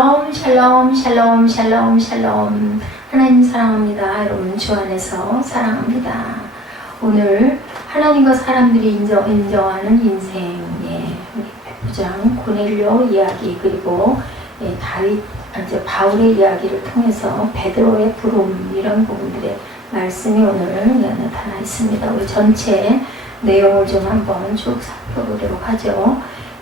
샬롬 샬롬 샬롬 샬롬. 하나님 사랑합니다. 여러분 주 안에서 사랑합니다. 오늘 하나님과 사람들이 인정하는 인생, 우리 백부장 고넬료 이야기, 그리고 다윗 이제 바울의 이야기를 통해서 베드로의 부름, 이런 부분들의 말씀이 오늘 나타나 있습니다. 우리 전체 내용을 좀 한번 쭉 살펴보도록 하죠.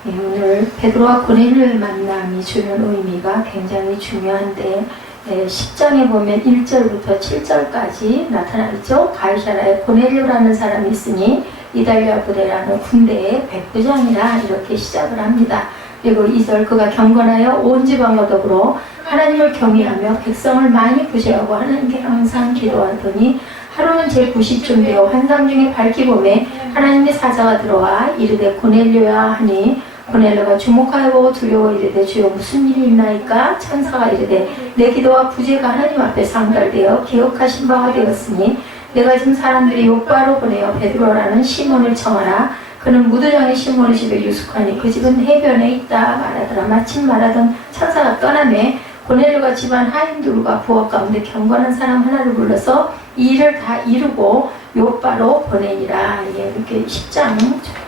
오늘 베드로와 고넬료의 만남이 주는 의미가 굉장히 중요한데, 10장에 보면 1절부터 7절까지 나타나 있죠. 가이사라에 고넬료라는 사람이 있으니 이달리아 부대라는 군대의 백부장이라, 이렇게 시작을 합니다. 그리고 2절, 그가 경건하여 온 지방과 더불어 하나님을 경외하며 백성을 많이 구제하고 하나님께 항상 기도하더니 하루는 제90쯤 되어 환상 중에 밝히 보매 하나님의 사자가 들어와 이르되 고넬료야 하니, 고넬료가 주목하여 보고 두려워 이르되 주여 무슨 일이 있나이까? 천사가 이르되 내 기도와 구제가 하나님 앞에 상달되어 기억하신 바가 되었으니 내가 지금 사람들이 요바로 보내어 베드로라는 시몬을 청하라. 그는 무도장의 시몬의 집에 유숙하니 그 집은 해변에 있다 말하더라. 마침 말하던 천사가 떠나매 고넬료가 집안 하인들과 부엌 가운데 경건한 사람 하나를 불러서 이 일을 다 이루고 요바로 보내니라. 이렇게 10장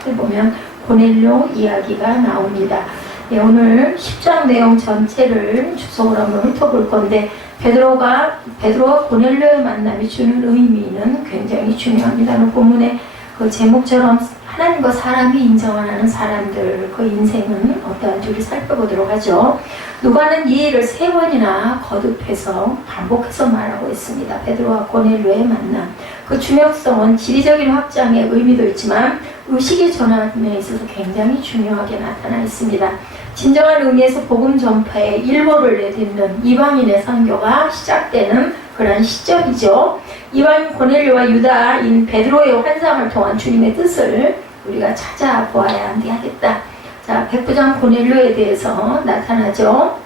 초에 보면 고넬료 이야기가 나옵니다. 오늘 10장 내용 전체를 주석으로 한번 훑어볼 건데, 베드로와 고넬료의 만남이 주는 의미는 굉장히 중요합니다. 본문의 그 제목처럼 하나님과 사람이 인정하는 사람들, 그 인생은 어떠한지 우리 살펴보도록 하죠. 누가는 이 일을 3번이나 거듭해서 반복해서 말하고 있습니다. 베드로와 고넬료의 만남. 그 중요성은 지리적인 확장의 의미도 있지만 의식의 전환에 있어서 굉장히 중요하게 나타나 있습니다. 진정한 의미에서 복음 전파에 일보를 내딛는 이방인의 선교가 시작되는 그런 시점이죠. 이방인 고넬료와 유다인 베드로의 환상을 통한 주님의 뜻을 우리가 찾아보아야 하겠다. 자, 백부장 고넬료에 대해서 나타나죠.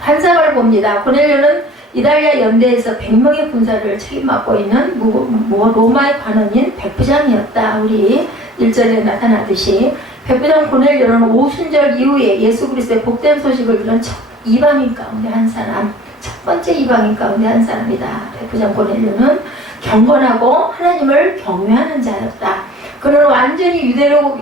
환상을 봅니다. 고넬료는 이달리아 연대에서 100명의 군사를 책임맡고 있는 로마의 관원인 백부장이었다. 우리 1절에 나타나듯이 백부장 고넬료는 오순절 이후에 예수 그리스도의 복된 소식을 들은 첫 이방인 가운데 한 사람, 첫 번째 이방인 가운데 한 사람이다. 백부장 고넬료는 경건하고 하나님을 경외하는 자였다. 그는 완전히 유대로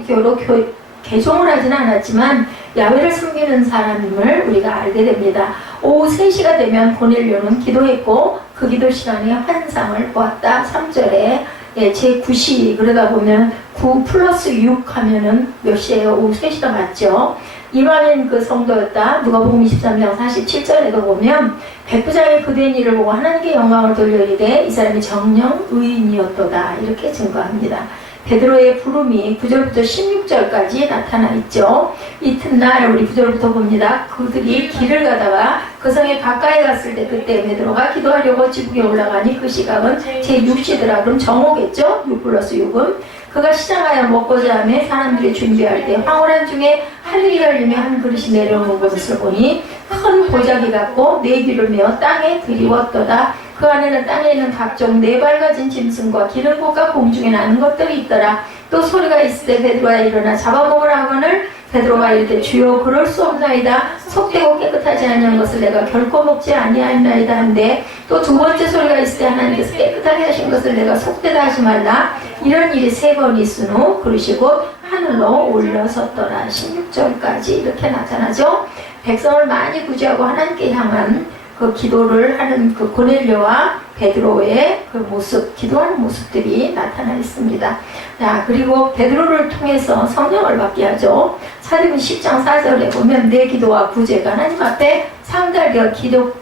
개종을 하지는 않았지만 야훼를 숨기는 사람임을 우리가 알게 됩니다. 오후 3시가 되면 고넬료는 기도했고 그 기도 시간에 환상을 보았다. 3절에 제9시, 그러다 보면 9 플러스 6 하면은 몇 시예요? 오후 3시가 맞죠? 이방인 그 성도였다. 누가복음 23장 47절에도 보면 백부장의 그된 일을 보고 하나님께 영광을 돌려이르되 이 사람이 정령 의인이었도다. 이렇게 증거합니다. 베드로의 부름이 9절부터 16절까지 나타나 있죠. 이튿날 우리 9절부터 봅니다. 그들이 길을 가다가 그 성에 가까이 갔을 때 그때 베드로가 기도하려고 지붕에 올라가니 그 시각은 제6시더라. 그럼 정오겠죠? 6 플러스 6은. 그가 시장하여 먹고자 하며 사람들이 준비할 때 황홀한 중에 하늘이 열리며 한 그릇이 내려오는 것을 보니 큰 보자기 같고 네 귀를 메어 땅에 들이웠도다. 그 안에는 땅에 있는 각종 네 발가진 짐승과 기름꽃과 공중에 나는 것들이 있더라. 또 소리가 있을 때 베드로가 일어나 잡아먹으라 하거늘 베드로가 이르되 주여 그럴 수 없나이다. 속되고 깨끗하지 아니한 것을 내가 결코 먹지 아니하였나이다 한데, 또 두 번째 소리가 있을 때 하나님께서 깨끗하게 하신 것을 내가 속되다 하지 말라. 이런 일이 3번 있은 후 그릇이 곧 하늘로 올려섰더라. 16절까지 이렇게 나타나죠. 백성을 많이 구제하고 하나님께 향한 그 기도를 하는 그 고넬료와 베드로의 그 모습, 기도하는 모습들이 나타나 있습니다. 자, 그리고 베드로를 통해서 성령을 받게 하죠. 사도행전 10장 4절에 보면 내 기도와 구제가 하나님 앞에 상달되어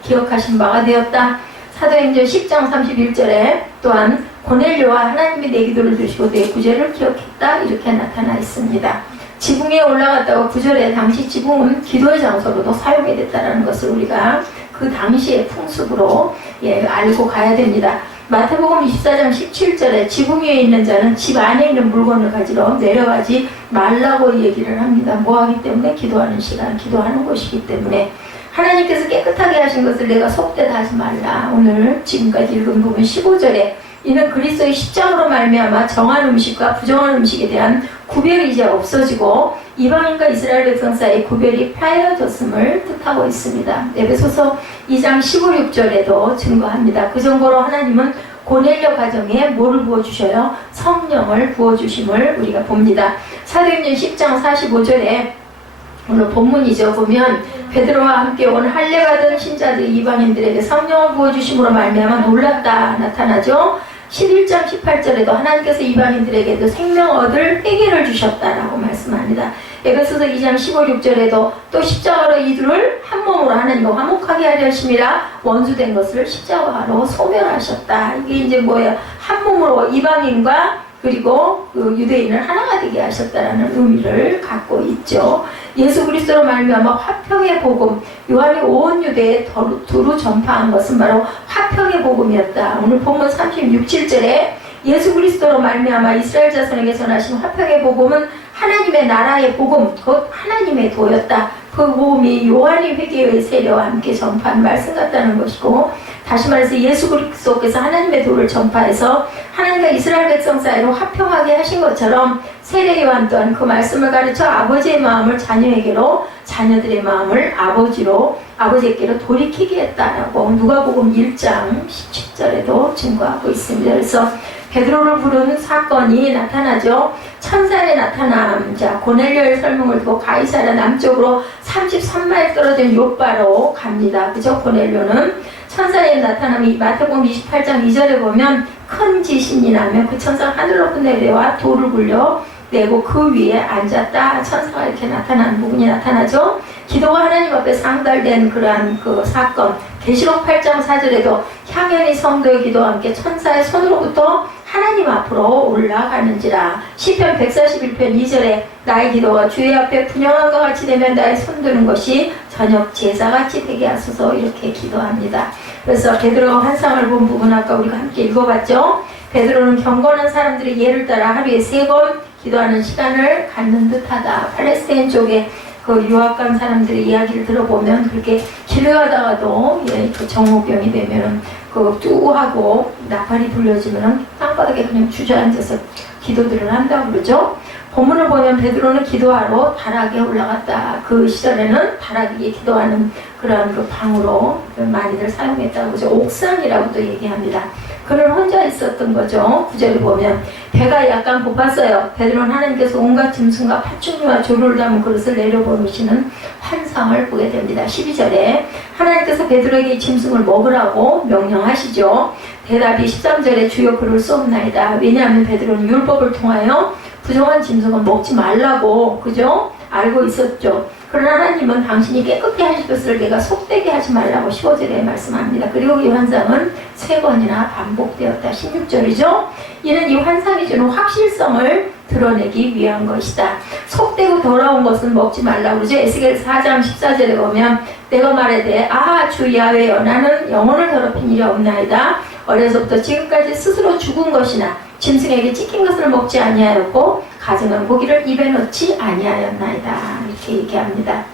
기억하신 바가 되었다. 사도행전 10장 31절에 또한 고넬료와 하나님이 내 기도를 들으시고 내 구제를 기억했다. 이렇게 나타나 있습니다. 지붕에 올라갔다고 9절에 당시 지붕은 기도의 장소로도 사용이 됐다는 것을 우리가 그 당시의 풍습으로 알고 가야 됩니다. 마태복음 24장 17절에 지붕 위에 있는 자는 집 안에 있는 물건을 가지러 내려가지 말라고 얘기를 합니다. 뭐하기 때문에? 기도하는 시간, 기도하는 곳이기 때문에. 하나님께서 깨끗하게 하신 것을 내가 속되다 하지 말라. 오늘 지금까지 읽은 부분 15절에 이는 그리스도의 십자가로 말미암아 정한 음식과 부정한 음식에 대한 구별이 이제 없어지고 이방인과 이스라엘 백성 사이의 구별이 폐하여졌음을 뜻하고 있습니다. 에베소서 2장 15, 16절에도 증거합니다. 그 정도로 하나님은 고넬료 가정에 뭐를 부어주셔요? 성령을 부어주심을 우리가 봅니다. 사도행전 10장 45절에 오늘 본문이죠. 보면 베드로와 함께 온 할례받은 신자들이 이방인들에게 성령을 부어주심으로 말미암아 놀랐다 나타나죠. 11장 18절에도 하나님께서 이방인들에게도 생명 얻을 회개를 주셨다라고 말씀합니다. 에베소서 2장 15, 16절에도 또 십자가로 이들을 한 몸으로 하나님과 화목하게 하려 하심이라 원수된 것을 십자가로 소멸하셨다. 이게 이제 뭐예요? 한 몸으로 이방인과 그리고 그 유대인을 하나가 되게 하셨다라는 의미를 갖고 있죠. 예수 그리스도로 말미암아 화평의 복음, 요한이 온 유대에 두루 전파한 것은 바로 화평의 복음이었다. 오늘 본문 36, 7절에 예수 그리스도로 말미암아 이스라엘 자손에게 전하신 화평의 복음은 하나님의 나라의 복음, 곧 하나님의 도였다. 그 복음이 요한이 회개의 세례와 함께 전파한 말씀 같다는 것이고, 다시 말해서 예수 그리스도께서 하나님의 도를 전파해서 하나님과 이스라엘 백성 사이로 화평하게 하신 것처럼 세례 요한 또한 그 말씀을 가르쳐 아버지의 마음을 자녀에게로, 자녀들의 마음을 아버지에게로 돌이키게 했다라고 누가복음 1장 17절에도 증거하고 있습니다. 그래서 베드로를 부르는 사건이 나타나죠. 천사의 나타남. 자, 고넬료의 설명을 두고 가이사랴 남쪽으로 33마일 떨어진 요바로 갑니다. 그죠? 고넬료는 천사의 나타남이 마태복음 28장 2절에 보면 큰 지신이 나면 그 천사가 하늘로 내려와 돌을 굴려 내고 그 위에 앉았다. 천사가 이렇게 나타나는 부분이 나타나죠. 기도가 하나님 앞에 상달된 그러한 그 사건. 계시록 8장 4절에도 향연이 성도의 기도와 함께 천사의 손으로부터 하나님 앞으로 올라가는지라. 시편 141편 2절에 나의 기도가 주의 앞에 분향함과 같이 되면 나의 손드는 것이 저녁 제사같이 되게 하소서 이렇게 기도합니다. 그래서 베드로가 환상을 본 부분 아까 우리가 함께 읽어봤죠. 베드로는 경건한 사람들의 예를 따라 하루에 3번 기도하는 시간을 갖는 듯하다. 팔레스타인 쪽에 그 유학 간 사람들의 이야기를 들어보면 그렇게 길을 가다가도 그 정오병이 되면은 그 뚜하고 나팔이 불려지면은 땅바닥에 그냥 주저앉아서 기도들을 한다고 그러죠. 본문을 보면 베드로는 기도하러 다락에 올라갔다. 그 시절에는 다락에 기도하는 그런 그 방으로 많이들 사용했다고 그러죠. 옥상이라고도 얘기합니다. 그는 혼자 있었던 거죠. 9절을 보면 배가 약간 고팠어요. 베드로는 하나님께서 온갖 짐승과 파충류와 조류를 담은 그릇을 내려보내시는 환상을 보게 됩니다. 12절에 하나님께서 베드로에게 이 짐승을 먹으라고 명령하시죠. 대답이 13절에 주여 그럴 수 없나이다. 왜냐하면 베드로는 율법을 통하여 부정한 짐승은 먹지 말라고 그죠? 알고 있었죠. 그러나 하나님은 당신이 깨끗게 하실 것을 내가 속되게 하지 말라고 15절에 말씀합니다. 그리고 이 환상은 3번이나 반복되었다. 16절이죠. 이는 이 환상이 주는 확실성을 드러내기 위한 것이다. 속되고 더러운 것은 먹지 말라고 그러죠. 에스겔 4장 14절에 보면 내가 말하되 아하 주 야훼여 나는 영혼을 더럽힌 일이 없나이다. 어려서부터 지금까지 스스로 죽은 것이나 짐승에게 찍힌 것을 먹지 아니하였고 가증한 고기를 입에 넣지 아니하였나이다. 이렇게 얘기합니다.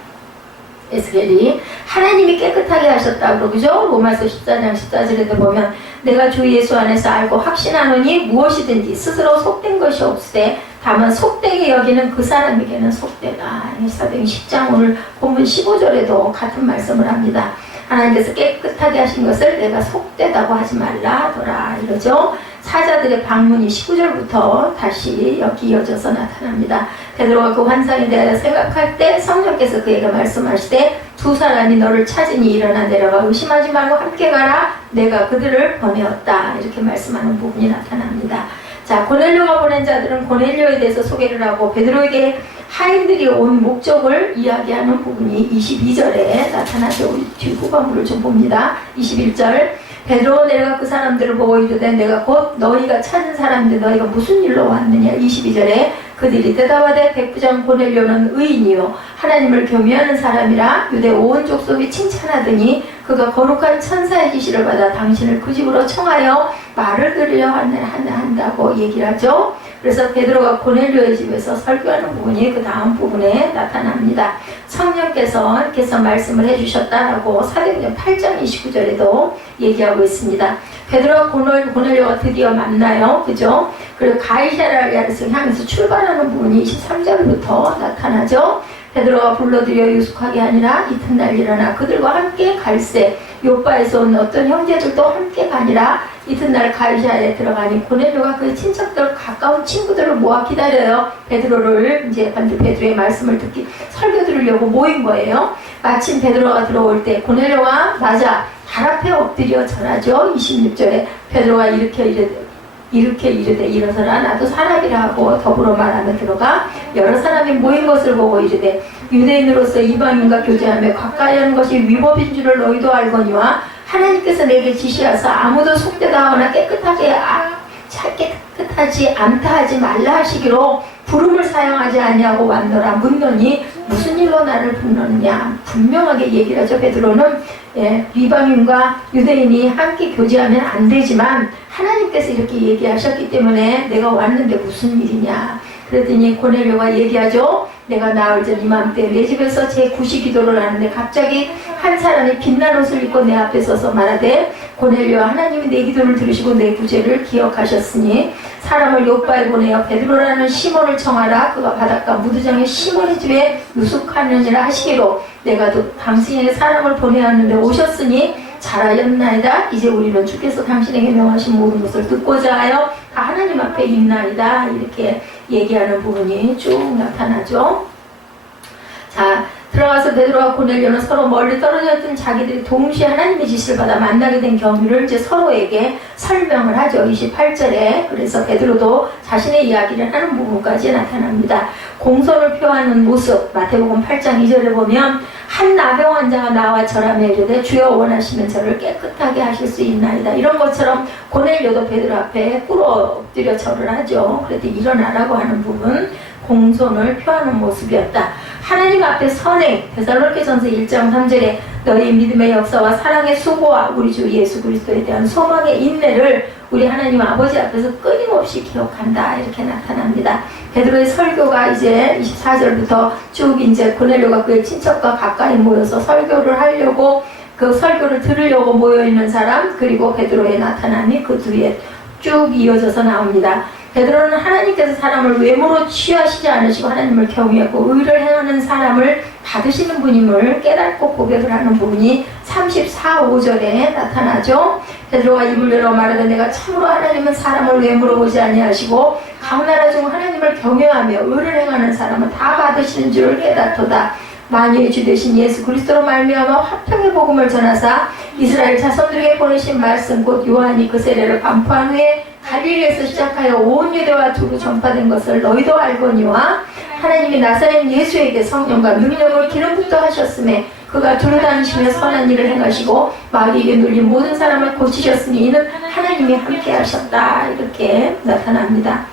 에스겔이 하나님이 깨끗하게 하셨다고 그러죠. 로마서 14장 14절에도 보면 내가 주 예수 안에서 알고 확신하노니 무엇이든지 스스로 속된 것이 없으되 다만 속되게 여기는 그 사람에게는 속되다. 사도행 10장 오늘 본문 15절에도 같은 말씀을 합니다. 하나님께서 깨끗하게 하신 것을 내가 속되다고 하지 말라 하더라 이러죠. 사자들의 방문이 19절부터 다시 여기 이어져서 나타납니다. 베드로가 그 환상에 대하여 생각할 때 성령께서 그에게 말씀하시되 두 사람이 너를 찾으니 일어나 내려가 의심하지 말고 함께 가라 내가 그들을 보내었다 이렇게 말씀하는 부분이 나타납니다. 자, 고넬료가 보낸 자들은 고넬료에 대해서 소개를 하고 베드로에게 하인들이 온 목적을 이야기하는 부분이 22절에 나타나죠. 우리 뒤 후반부를 좀 봅니다. 21절 베드로가 내려가 그 사람들을 보고 이르되 내가 곧 너희가 찾은 사람인데 너희가 무슨 일로 왔느냐. 22절에 그들이 대답하되 백부장 고넬료는 의인이요 하나님을 겸유하는 사람이라 유대 온 족속이 칭찬하더니 그가 거룩한 천사의 지시를 받아 당신을 그 집으로 청하여 말을 들으려 한다고 얘기를 하죠. 그래서 베드로가 고넬료의 집에서 설교하는 부분이 그 다음 부분에 나타납니다. 성령께서 이렇게 해서 말씀을 해주셨다라고 사도행전 8장 29절에도 얘기하고 있습니다. 베드로와 고넬료가 드디어 만나요. 그죠? 그리고 가이사랴를 향해서 출발하는 부분이 23절부터 나타나죠. 베드로가 불러들여 유숙하게 아니라 이튿날 일어나 그들과 함께 갈새 요바에서 온 어떤 형제들도 함께 가니라. 이튿날 가이사랴에 들어가니 고넬료가 그 친척들 가까운 친구들을 모아 기다려요. 베드로를 이제 베드로의 말씀을 듣기 설교 들으려고 모인 거예요. 마침 베드로가 들어올 때 고넬료가 맞아 발 앞에 엎드려 절하죠. 26절에 베드로가 이렇게 이르되 일어서라 나도 사람이라 하고 더불어 말하며 들어가 여러 사람이 모인 것을 보고 이르되 유대인으로서 이방인과 교제하며 가까이 하는 것이 위법인 줄을 너희도 알거니와 하나님께서 내게 지시하사 아무도 속되다 하거나 깨끗하지 않다 하지 말라 하시기로 부름을 사용하지 아니하고 왔노라. 묻노니 무슨 일로 나를 부르느냐. 분명하게 얘기를 하죠. 베드로는 이방인과 유대인이 함께 교제하면 안 되지만 하나님께서 이렇게 얘기하셨기 때문에 내가 왔는데 무슨 일이냐. 그랬더니 고넬료가 얘기하죠. 내가 나흘 전 이맘때 내 집에서 제9시 기도를 하는데 갑자기 한 사람이 빛난 옷을 입고 내 앞에 서서 말하되 고넬료와 하나님이 내 기도를 들으시고 내 구제를 기억하셨으니 사람을 요바에 보내어 베드로라는 시몬을 청하라. 그가 바닷가 무두장에 시몬의 집에 유숙하느니라 하시기로 내가 또 당신에게 사람을 보내었는데 오셨으니 잘하였나이다. 이제 우리는 주께서 당신에게 명하신 모든 것을 듣고자 하여 다 하나님 앞에 있나이다. 이렇게 얘기하는 부분이 쭉 나타나죠. 자, 들어가서 베드로와 고넬료는 서로 멀리 떨어져 있던 자기들이 동시에 하나님의 지시를 받아 만나게 된 경위를 이제 서로에게 설명을 하죠. 28절에. 그래서 베드로도 자신의 이야기를 하는 부분까지 나타납니다. 공손을 표하는 모습, 마태복음 8장 2절에 보면 한 나병 환자가 나와 절하며 이르되 주여 원하시면 저를 깨끗하게 하실 수 있나이다. 이런 것처럼 고넬료도 베드로 앞에 꿇어 엎드려 절을 하죠. 그래도 일어나라고 하는 부분, 공손을 표하는 모습이었다. 하나님 앞에 선행, 데살로니가전서 1장 3절에 너희 믿음의 역사와 사랑의 수고와 우리 주 예수 그리스도에 대한 소망의 인내를 우리 하나님 아버지 앞에서 끊임없이 기억한다. 이렇게 나타납니다. 베드로의 설교가 이제 24절부터 쭉 이제 고넬료가 그의 친척과 가까이 모여서 설교를 하려고 그 설교를 들으려고 모여있는 사람, 그리고 베드로의 나타남이 그 뒤에 쭉 이어져서 나옵니다. 베드로는 하나님께서 사람을 외모로 취하시지 않으시고 하나님을 경외하고 의를 행하는 사람을 받으시는 분임을 깨닫고 고백을 하는 부분이 34, 5절에 나타나죠. 베드로가 입을 열어 말하되 내가 참으로 하나님은 사람을 외모로 보지 아니하시고 각 나라 중 하나님을 경외하며 의를 행하는 사람은 다 받으시는 줄을 깨닫도다. 만유의 주 되신 예수 그리스도로 말미암아 화평의 복음을 전하사 이스라엘 자손들에게 보내신 말씀 곧 요한이 그 세례를 반포한 후에 갈릴리에서 시작하여 온 유대와 두루 전파된 것을 너희도 알거니와 하나님이 나사렛 예수에게 성령과 능력을 기름부터 하셨음에 그가 두루다니시며 선한 일을 행하시고 마귀에게 눌린 모든 사람을 고치셨으니 이는 하나님이 함께 하셨다. 이렇게 나타납니다.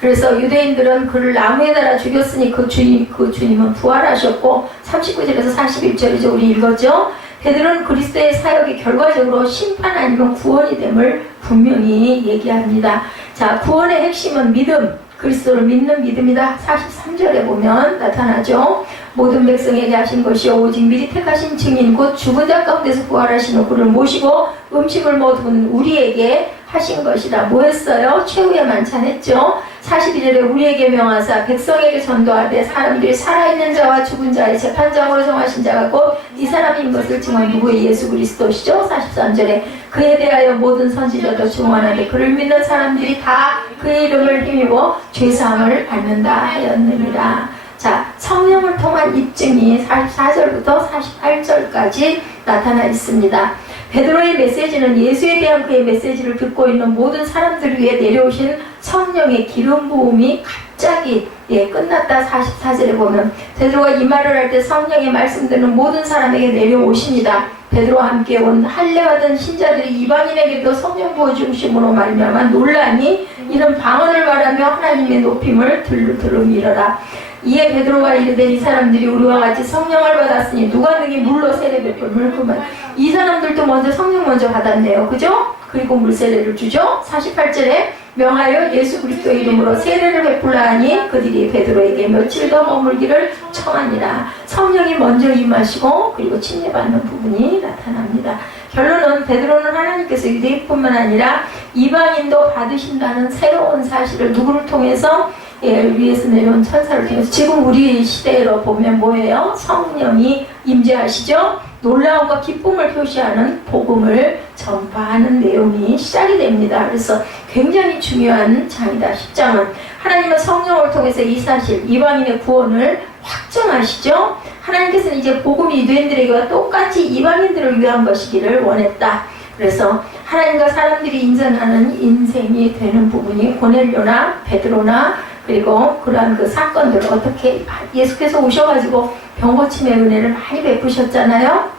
그래서 유대인들은 그를 나무에 달아 죽였으니 그 주님은 부활하셨고 39절에서 41절이죠. 우리 읽었죠. 베드로는 그리스도의 사역이 결과적으로 심판 아니면 구원이 됨을 분명히 얘기합니다. 자, 구원의 핵심은 믿음, 그리스도를 믿는 믿음이다. 43절에 보면 나타나죠. 모든 백성에게 하신 것이요 오직 미리 택하신 증인 곧 죽은 자 가운데서 부활하신 그를 모시고 음식을 먹은 우리에게 하신 것이다. 뭐 했어요? 최후의 만찬했죠. 42절에 우리에게 명하사 백성에게 전도하되 사람들이 살아있는 자와 죽은 자의 재판장으로 정하신 자가 곧 이 사람인 것을 증언 누구의 예수 그리스도시죠. 43절에 그에 대하여 모든 선지자도 증언하되 그를 믿는 사람들이 다 그의 이름을 힘입어 죄사함을 받는다 하였느니라. 자, 성령을 통한 입증이 44절부터 48절까지 나타나 있습니다. 베드로의 메시지는 예수에 대한 그의 메시지를 듣고 있는 모든 사람들 위해 내려오신 성령의 기름 부음이 갑자기 끝났다. 44절에 보면 베드로가 이 말을 할 때 성령의 말씀 듣는 모든 사람에게 내려오십니다. 베드로와 함께 온 할례받은 신자들이 이방인에게도 성령 부어 주심으로 말미암아 논란이 이런 방언을 말하며 하나님의 높임을 들음이러라. 이에 베드로가 이르되 이 사람들이 우리와 같이 성령을 받았으니 누가 능히 물로 세례를 물그만 이 사람들도 먼저 성령 먼저 받았네요. 그죠? 그리고 물세례를 주죠. 48절에 명하여 예수 그리스도의 이름으로 세례를 베풀라 하니 그들이 베드로에게 며칠 더 머물기를 청하니라. 성령이 먼저 임하시고 그리고 침례받는 부분이 나타납니다. 결론은 베드로는 하나님께서 유대인뿐만 아니라 이방인도 받으신다는 새로운 사실을 누구를 통해서 위에서 내려온 천사를 통해서 지금 우리 시대로 보면 뭐예요? 성령이 임재하시죠? 놀라움과 기쁨을 표시하는 복음을 전파하는 내용이 시작이 됩니다. 그래서 굉장히 중요한 장이다. 10장은 하나님은 성령을 통해서 이 사실 이방인의 구원을 확정하시죠. 하나님께서는 이제 복음이 유대인들에게와 똑같이 이방인들을 위한 것이기를 원했다. 그래서 하나님과 사람들이 인정하는 인생이 되는 부분이 고넬료나 베드로나 그리고 그러한 그 사건들을 어떻게 예수께서 오셔가지고 병고침의 은혜를 많이 베푸셨잖아요.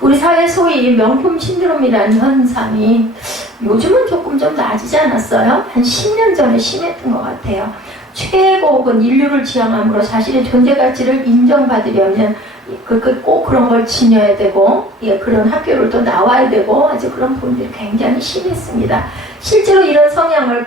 우리 사회 소위 명품 신드롬이라는 현상이 요즘은 조금 좀 나아지지 않았어요? 한 10년 전에 심했던 것 같아요. 최고 혹은 인류를 지향함으로 자신의 존재 가치를 인정받으려면 꼭 그런 걸 지녀야 되고 그런 학교를 또 나와야 되고 아주 그런 부분들이 굉장히 심했습니다. 실제로 이런 성향을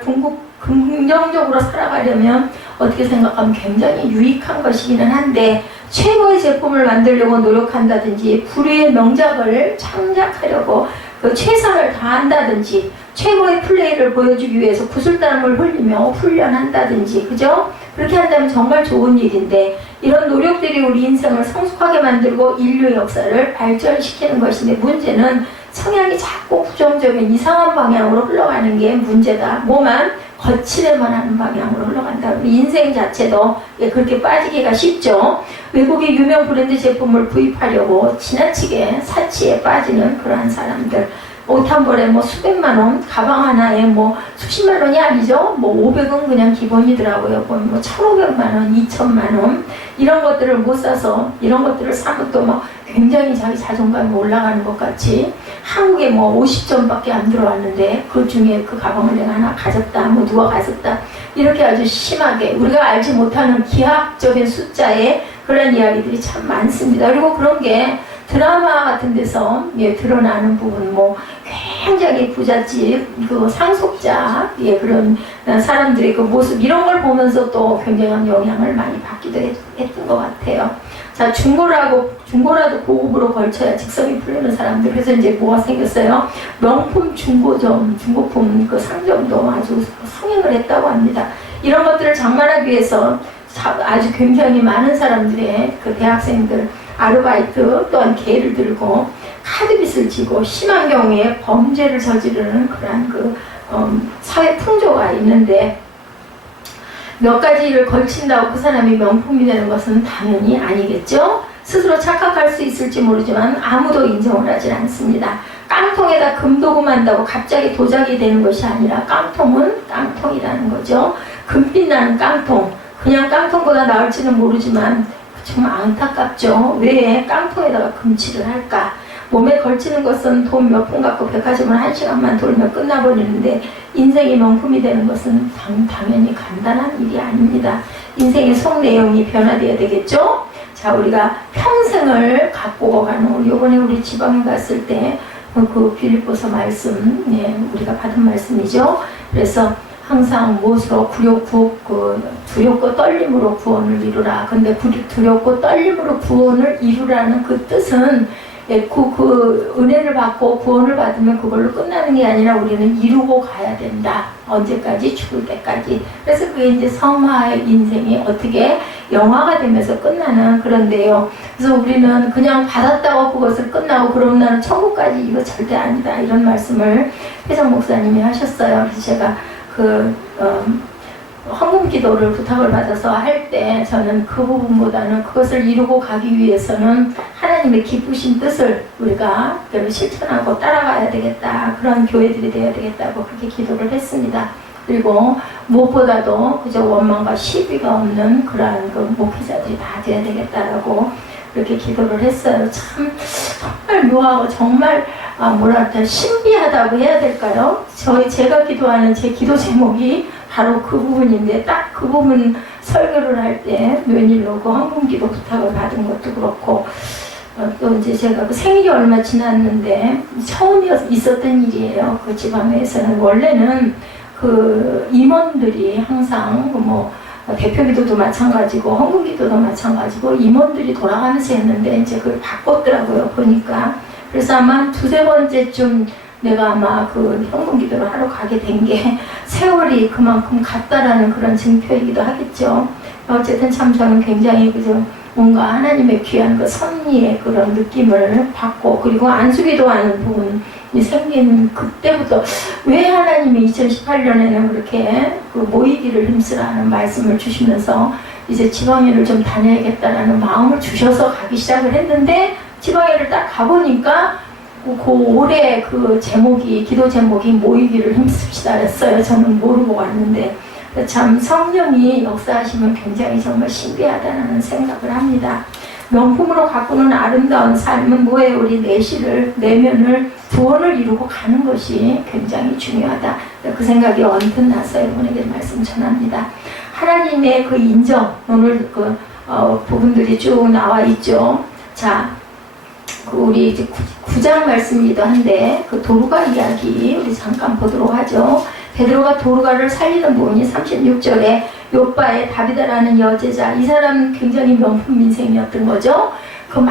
긍정적으로 살아가려면 어떻게 생각하면 굉장히 유익한 것이기는 한데 최고의 제품을 만들려고 노력한다든지 불의의 명작을 창작하려고 그 최선을 다한다든지 최고의 플레이를 보여주기 위해서 구슬땀을 흘리며 훈련한다든지 그죠? 그렇게 한다면 정말 좋은 일인데 이런 노력들이 우리 인생을 성숙하게 만들고 인류 역사를 발전시키는 것인데 문제는 성향이 자꾸 부정적인 이상한 방향으로 흘러가는 게 문제다. 뭐만 거칠에만 하는 방향으로 흘러간다. 우리 인생 자체도 그렇게 빠지기가 쉽죠. 외국의 유명 브랜드 제품을 구입하려고 지나치게 사치에 빠지는 그러한 사람들. 옷 한 벌에 뭐 수백만 원, 가방 하나에 뭐 수십만 원이 아니죠. 뭐 500원 그냥 기본이더라고요. 뭐 1,500만 원, 2,000만 원 이런 것들을 못 사서 이런 것들을 사면 또 막 굉장히 자기 자존감이 올라가는 것 같이 한국에 뭐 50점밖에 안 들어왔는데 그 중에 그 가방을 내가 하나 가졌다, 뭐 누가 가졌다 이렇게 아주 심하게 우리가 알지 못하는 기하학적인 숫자의 그런 이야기들이 참 많습니다. 그리고 그런 게 드라마 같은 데서 드러나는 부분 뭐 굉장히 부잣집 그 상속자 그런 사람들의 그 모습 이런 걸 보면서 또 굉장한 영향을 많이 받기도 했던 것 같아요. 자, 중고라도 고급으로 걸쳐야 직성이 풀리는 사람들. 그래서 이제 뭐가 생겼어요? 명품 중고점, 중고품 그 상점도 아주 성행을 했다고 합니다. 이런 것들을 장만하기 위해서 아주 굉장히 많은 사람들의 그 대학생들 아르바이트 또한 개를 들고 카드빚을 지고 심한 경우에 범죄를 저지르는 그러한 사회 풍조가 있는데 몇 가지 일을 걸친다고 그 사람이 명품이 되는 것은 당연히 아니겠죠. 스스로 착각할 수 있을지 모르지만 아무도 인정을 하지 않습니다. 깡통에다 금도금한다고 갑자기 도자기 되는 것이 아니라 깡통은 깡통이라는 거죠. 금빛 나는 깡통. 그냥 깡통보다 나을지는 모르지만 정말 안타깝죠. 왜 깡통에다가 금칠을 할까? 몸에 걸치는 것은 돈 몇 푼 갖고 백화점을 1시간만 돌면 끝나버리는데 인생이 명품이 되는 것은 당연히 간단한 일이 아닙니다. 인생의 속 내용이 변화되어야 되겠죠? 자, 우리가 평생을 갖고 가는 우리 이번에 우리 지방에 갔을 때 그 빌립보서 말씀 우리가 받은 말씀이죠. 그래서 항상 무엇으로 두렵고 떨림으로 구원을 이루라. 근데 두렵고 떨림으로 구원을 이루라는 그 뜻은 그 은혜를 받고 구원을 받으면 그걸로 끝나는 게 아니라 우리는 이루고 가야 된다. 언제까지? 죽을 때까지. 그래서 그게 이제 성화의 인생이 어떻게 영화가 되면서 끝나는 그런데요. 그래서 우리는 그냥 받았다고 그것을 끝나고 그럼 나는 천국까지 이거 절대 아니다. 이런 말씀을 회장 목사님이 하셨어요. 그래서 제가 헌금 기도를 부탁을 받아서 할 때 저는 그 부분보다는 그것을 이루고 가기 위해서는 하나님의 기쁘신 뜻을 우리가 실천하고 따라가야 되겠다. 그런 교회들이 되어야 되겠다고 그렇게 기도를 했습니다. 그리고 무엇보다도 그저 원망과 시비가 없는 그러한 그 목회자들이 다 되어야 되겠다라고 그렇게 기도를 했어요. 참 정말 묘하고 정말 뭐랄까 신비하다고 해야 될까요? 제가 기도하는 제 기도 제목이 바로 그 부분인데 딱 그 부분 설교를 할 때 웬일로 그 헌금기도 부탁을 받은 것도 그렇고 또 이제 제가 그 생일이 얼마 지났는데 처음 있었던 일이에요. 그 지방에서는 원래는 그 임원들이 항상 뭐 대표기도도 마찬가지고 헌금기도도 마찬가지고 임원들이 돌아가면서 했는데 이제 그걸 바꿨더라고요. 보니까. 그래서 아마 두세 번째쯤 내가 아마 그 헌금기도를 하러 가게 된 게 세월이 그만큼 갔다라는 그런 증표이기도 하겠죠. 어쨌든 참 저는 굉장히 그저 뭔가 하나님의 귀한 그 섭리의 그런 느낌을 받고, 그리고 안수기도 하는 부분이 생긴 그때부터 왜 하나님이 2018년에는 그렇게 그 모이기를 힘쓰라는 말씀을 주시면서 이제 지방회를 좀 다녀야겠다라는 마음을 주셔서 가기 시작을 했는데, 지방회를 딱 가보니까 그 올해 그 제목이, 기도 제목이 모이기를 힘씁시다 랬어요. 저는 모르고 왔는데 참 성령이 역사하시면 굉장히 정말 신비하다는 생각을 합니다. 명품으로 가꾸는 아름다운 삶은 뭐예요? 우리 내면을 구원을 이루고 가는 것이 굉장히 중요하다. 그 생각이 언뜻 나서 여러분에게 말씀 전합니다. 하나님의 그 인정, 오늘 그 부분들이 쭉 나와 있죠. 자, 우리 이제 9장 말씀이기도 한데 그 도루가 이야기 우리 잠깐 보도록 하죠. 베드로가 도루가를 살리는 부분이 36절에 요바의 다비다라는 여제자, 이 사람 굉장히 명품 민생이었던 거죠. 그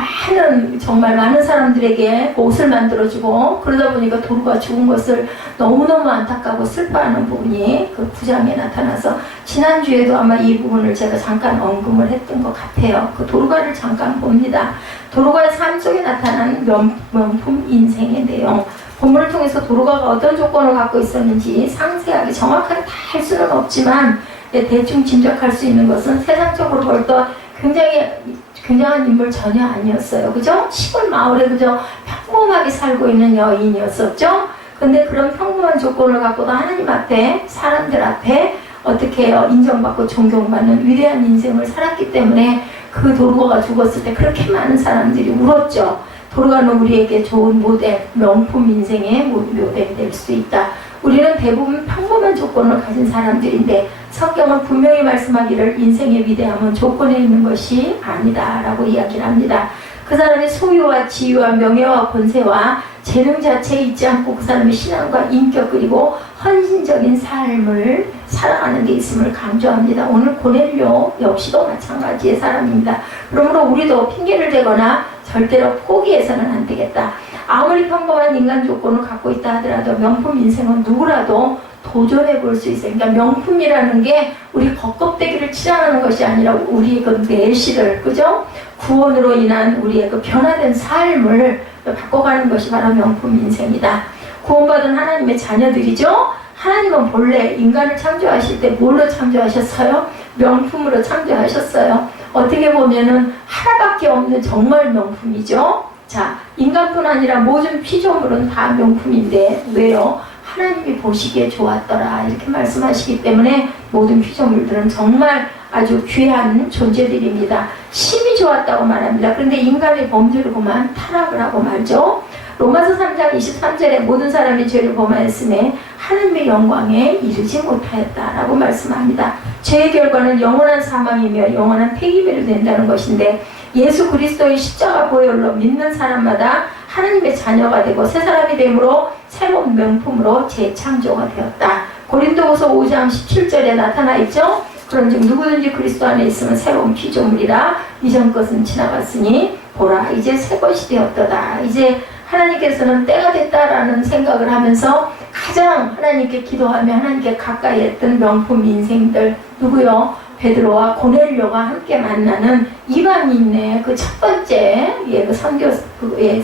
정말 많은 사람들에게 옷을 만들어주고, 그러다 보니까 도루가 죽은 것을 너무너무 안타까워 슬퍼하는 부분이 그 9장에 나타나서, 지난주에도 아마 이 부분을 제가 잠깐 언급을 했던 것 같아요. 그 도루가를 잠깐 봅니다. 도루가의 삶 속에 나타난 명품 인생의 내용, 본문을 통해서 도루가가 어떤 조건을 갖고 있었는지 상세하게 정확하게 다 할 수는 없지만 대충 짐작할 수 있는 것은 세상적으로 볼 때 굉장히 굉장한 인물 전혀 아니었어요. 그죠? 시골 마을에 그저 평범하게 살고 있는 여인이었었죠. 근데 그런 평범한 조건을 갖고도 하나님 앞에, 사람들 앞에 어떻게 인정받고 존경받는 위대한 인생을 살았기 때문에 그 도루가가 죽었을 때 그렇게 많은 사람들이 울었죠. 도루가는 우리에게 좋은 모델, 명품 인생의 모델이 될 수 있다. 우리는 대부분 평범한 조건을 가진 사람들인데 성경은 분명히 말씀하기를 인생의 위대함은 조건에 있는 것이 아니다 라고 이야기를 합니다. 그 사람의 소유와 지위와 명예와 권세와 재능 자체에 있지 않고 그 사람의 신앙과 인격 그리고 헌신적인 삶을 살아가는 데 있음을 강조합니다. 오늘 고넬료 역시도 마찬가지의 사람입니다. 그러므로 우리도 핑계를 대거나 절대로 포기해서는 안 되겠다. 아무리 평범한 인간 조건을 갖고 있다 하더라도 명품 인생은 누구라도 도전해 볼 수 있어요. 그러니까 명품이라는 게 우리 겉껍데기를 칠하는 것이 아니라 우리의 그 내실을, 그죠? 구원으로 인한 우리의 그 변화된 삶을 바꿔가는 것이 바로 명품 인생이다. 구원받은 하나님의 자녀들이죠? 하나님은 본래 인간을 창조하실 때 뭘로 창조하셨어요? 명품으로 창조하셨어요. 어떻게 보면은 하나밖에 없는 정말 명품이죠. 자, 인간뿐 아니라 모든 피조물은 다 명품인데 왜요? 하나님이 보시기에 좋았더라 이렇게 말씀하시기 때문에 모든 피조물들은 정말 아주 귀한 존재들입니다. 심히 좋았다고 말합니다. 그런데 인간의 범죄를 그만 타락을 하고 말죠. 로마서 3장 23절에 모든 사람이 죄를 범하였음에 하나님의 영광에 이르지 못하였다라고 말씀합니다. 죄의 결과는 영원한 사망이며 영원한 폐기별이 된다는 것인데, 예수 그리스도의 십자가 보혈로 믿는 사람마다 하나님의 자녀가 되고 새 사람이 됨으로 새로운 명품으로 재창조가 되었다. 고린도후서 5장 17절에 나타나 있죠. 그런즉 누구든지 그리스도 안에 있으면 새로운 피조물이라 이전 것은 지나갔으니 보라 이제 새 것이 되었도다. 이제 하나님께서는 때가 됐다라는 생각을 하면서 가장 하나님께 기도하며 하나님께 가까이 했던 명품 인생들 누구요? 베드로와 고넬료가 함께 만나는 이방인의 그 첫 번째 그 선교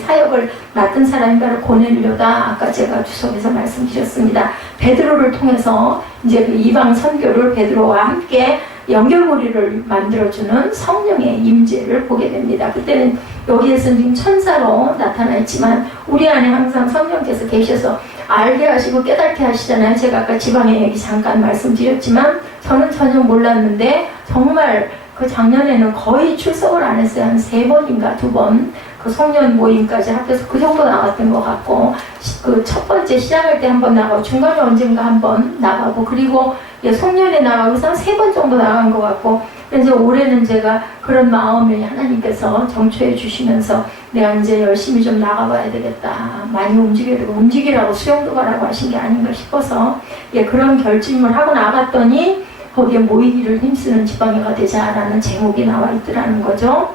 사역을 맡은 사람이 바로 고넬료다. 아까 제가 주석에서 말씀드렸습니다. 베드로를 통해서 이제 그 이방 선교를 베드로와 함께 연결고리를 만들어주는 성령의 임재를 보게 됩니다. 그때는 여기에서는 지금 천사로 나타나 있지만 우리 안에 항상 성령께서 계셔서 알게 하시고 깨닫게 하시잖아요. 제가 아까 지방에 여기 잠깐 말씀드렸지만 저는 전혀 몰랐는데 정말 그 작년에는 거의 출석을 안 했어요. 한 3번인가 2번. 그 송년 모임까지 합해서 그 정도 나왔던 것 같고, 그 첫 번째 시작할 때 한 번 나가고 중간에 언젠가 한 번 나가고, 그리고 송년회 나가고 해서 3번 정도 나간 것 같고, 그래서 올해는 제가 그런 마음을 하나님께서 정초해 주시면서 내가 이제 열심히 좀 나가봐야 되겠다, 많이 움직여야 되고, 움직이라고 수영도 가라고 하신 게 아닌가 싶어서 그런 결심을 하고 나갔더니 거기에 모이기를 힘쓰는 지방회가 되자라는 제목이 나와 있더라는 거죠.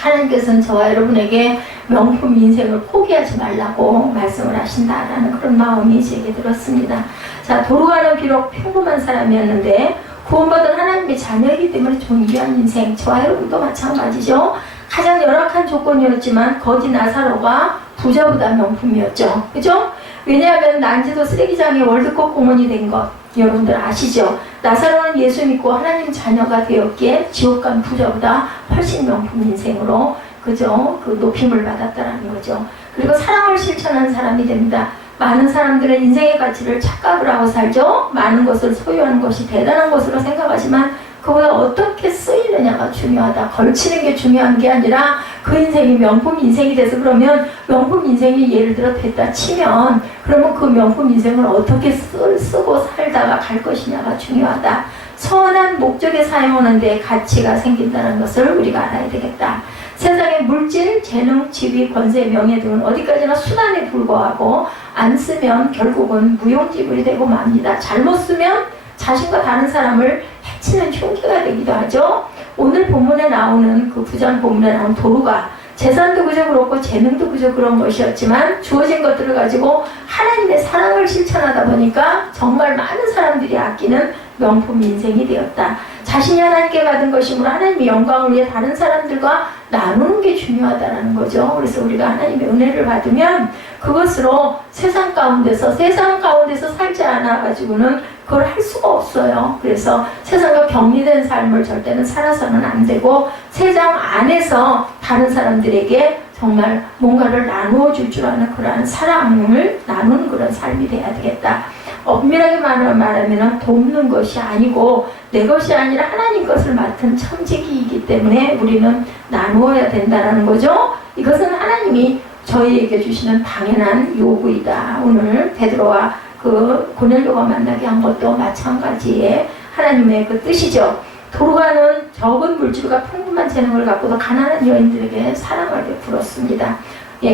하나님께서는 저와 여러분에게 명품 인생을 포기하지 말라고 말씀을 하신다라는 그런 마음이 제게 들었습니다. 자, 도루가는 비록 평범한 사람이었는데 구원받은 하나님의 자녀이기 때문에 존귀한 인생, 저와 여러분도 마찬가지죠. 가장 열악한 조건이었지만 거지 나사로가 부자보다 명품이었죠. 그죠? 왜냐하면 난지도 쓰레기장의 월드컵 공헌이 된 것 여러분들 아시죠? 나사로는 예수 믿고 하나님 자녀가 되었기에 지옥 간 부자보다 훨씬 명품 인생으로 그죠? 그 높임을 받았다라는 거죠. 그리고 사랑을 실천하는 사람이 됩니다. 많은 사람들은 인생의 가치를 착각을 하고 살죠. 많은 것을 소유하는 것이 대단한 것으로 생각하지만 그보다 어떻게 쓰이느냐가 중요하다. 걸치는 게 중요한 게 아니라 그 인생이 명품 인생이 돼서, 그러면 명품 인생이 예를 들어 됐다 치면 그러면 그 명품 인생을 어떻게 쓰고 살다가 갈 것이냐가 중요하다. 선한 목적에 사용하는 데 가치가 생긴다는 것을 우리가 알아야 되겠다. 세상의 물질, 재능, 지위, 권세, 명예 등은 어디까지나 수단에 불과하고 안 쓰면 결국은 무용지물이 되고 맙니다. 잘못 쓰면 자신과 다른 사람을 해치는 흉기가 되기도 하죠. 오늘 본문에 나오는 그 9장 본문에 나온 도루가 재산도 그저 그렇고 재능도 그저 그런 것이었지만 주어진 것들을 가지고 하나님의 사랑을 실천하다 보니까 정말 많은 사람들이 아끼는 명품 인생이 되었다. 자신이 하나님께 받은 것이므로 하나님의 영광을 위해 다른 사람들과 나누는 게 중요하다는 거죠. 그래서 우리가 하나님의 은혜를 받으면 그것으로 세상 가운데서 살지 않아 가지고는 그걸 할 수가 없어요. 그래서 세상과 격리된 삶을 절대는 살아서는 안 되고 세상 안에서 다른 사람들에게 정말 뭔가를 나누어 줄 줄 아는 그러한 사랑을 나누는 그런 삶이 돼야 되겠다. 엄밀하게 말하면 돕는 것이 아니고 내 것이 아니라 하나님 것을 맡은 청지기이기 때문에 우리는 나누어야 된다는 거죠. 이것은 하나님이 저희에게 주시는 당연한 요구이다. 오늘 베드로와 그 고넬료가 만나게 한 것도 마찬가지의 하나님의 그 뜻이죠. 도루가는 적은 물질과 풍부한 재능을 갖고도 가난한 여인들에게 사랑을 베풀었습니다.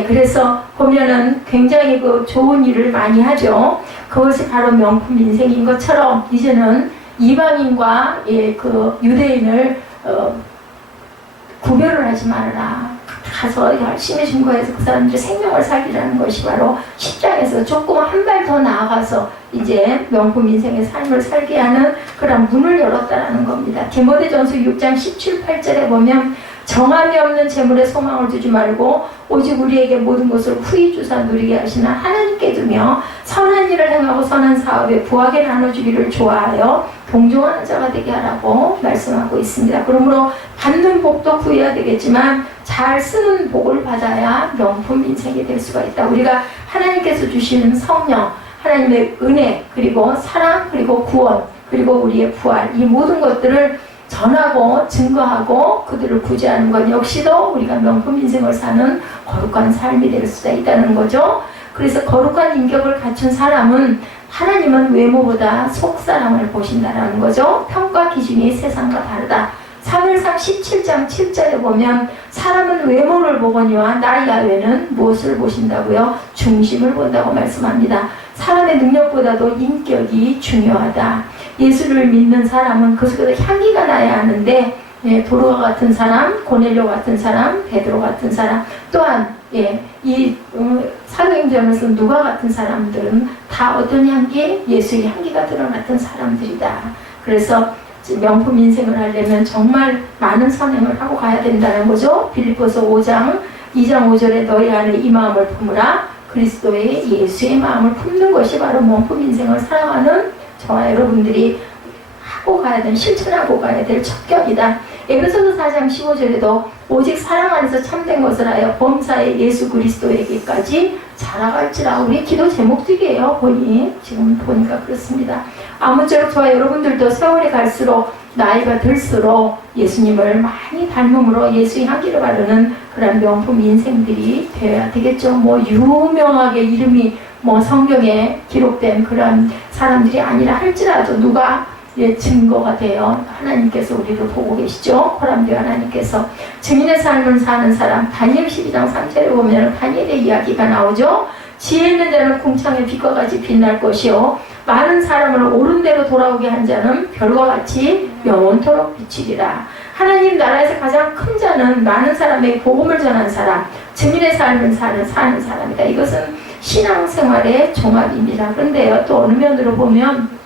그래서 보면은 굉장히 그 좋은 일을 많이 하죠. 그것이 바로 명품 인생인 것처럼 이제는 이방인과 그 유대인을 구별을 하지 말아라. 가서 열심히 증거해서 그 사람들의 생명을 살리라는 것이 바로 10장에서 조금 한 발 더 나아가서 이제 명품 인생의 삶을 살게 하는 그런 문을 열었다라는 겁니다. 디모데전서 6장 17, 8절에 보면 정함이 없는 재물에 소망을 두지 말고 오직 우리에게 모든 것을 후히 주사 누리게 하시나 하나님께 두며 선한 일을 행하고 선한 사업에 부하게 나눠주기를 좋아하여 동정하는 자가 되게 하라고 말씀하고 있습니다. 그러므로 받는 복도 구해야 되겠지만 잘 쓰는 복을 받아야 명품 인생이 될 수가 있다. 우리가 하나님께서 주시는 성령, 하나님의 은혜, 그리고 사랑, 그리고 구원, 그리고 우리의 부활, 이 모든 것들을 전하고 증거하고 그들을 구제하는 것 역시도 우리가 명품 인생을 사는 거룩한 삶이 될 수가 있다는 거죠. 그래서 거룩한 인격을 갖춘 사람은 하나님은 외모보다 속사람을 보신다라는 거죠. 평가 기준이 세상과 다르다. 사무엘상 17장 7절에 보면 사람은 외모를 보거니와 나 야훼는 무엇을 보신다고요? 중심을 본다고 말씀합니다. 사람의 능력보다도 인격이 중요하다. 예수를 믿는 사람은 그 속에서 향기가 나야 하는데 도루가 같은 사람, 고넬료 같은 사람, 베드로 같은 사람, 또한 이 사도행전에서 누가 같은 사람들은 다 어떤 향기? 예수의 향기가 드러났던 사람들이다. 그래서 명품 인생을 하려면 정말 많은 선행을 하고 가야 된다는 거죠. 빌립보서 5장 2장 5절에 너희 안에 이 마음을 품으라. 그리스도의 예수의 마음을 품는 것이 바로 명품 인생을 살아가는 저와 여러분들이 하고 가야 될, 실천하고 가야 될 첩격이다. 에베소서 4장 15절에도 오직 사랑 안에서 참된 것을 하여 범사의 예수 그리스도에게까지 자라갈지라. 우리 기도 제목들이에요. 지금 보니까 그렇습니다. 아무쪼록 저와 여러분들도 세월이 갈수록 나이가 들수록 예수님을 많이 닮음으로 예수의 향기를 바르는 그런 명품 인생들이 되어야 되겠죠. 뭐 유명하게 이름이 뭐 성경에 기록된 그런 사람들이 아니라 할지라도 누가 증거가 돼요. 하나님께서 우리를 보고 계시죠. 호람비 하나님께서 증인의 삶을 사는 사람, 다니엘 12장 3절에 보면 다니엘의 이야기가 나오죠. 지혜 있는 자는 궁창의 빛과 같이 빛날 것이요 많은 사람을 옳은 대로 돌아오게 한 자는 별과 같이 영원토록 비치리라. 하나님 나라에서 가장 큰 자는 많은 사람에게 복음을 전한 사람, 증인의 삶을 사는 사람이다. 이것은 신앙생활의 종합입니다. 그런데요, 또 어느 면으로 보면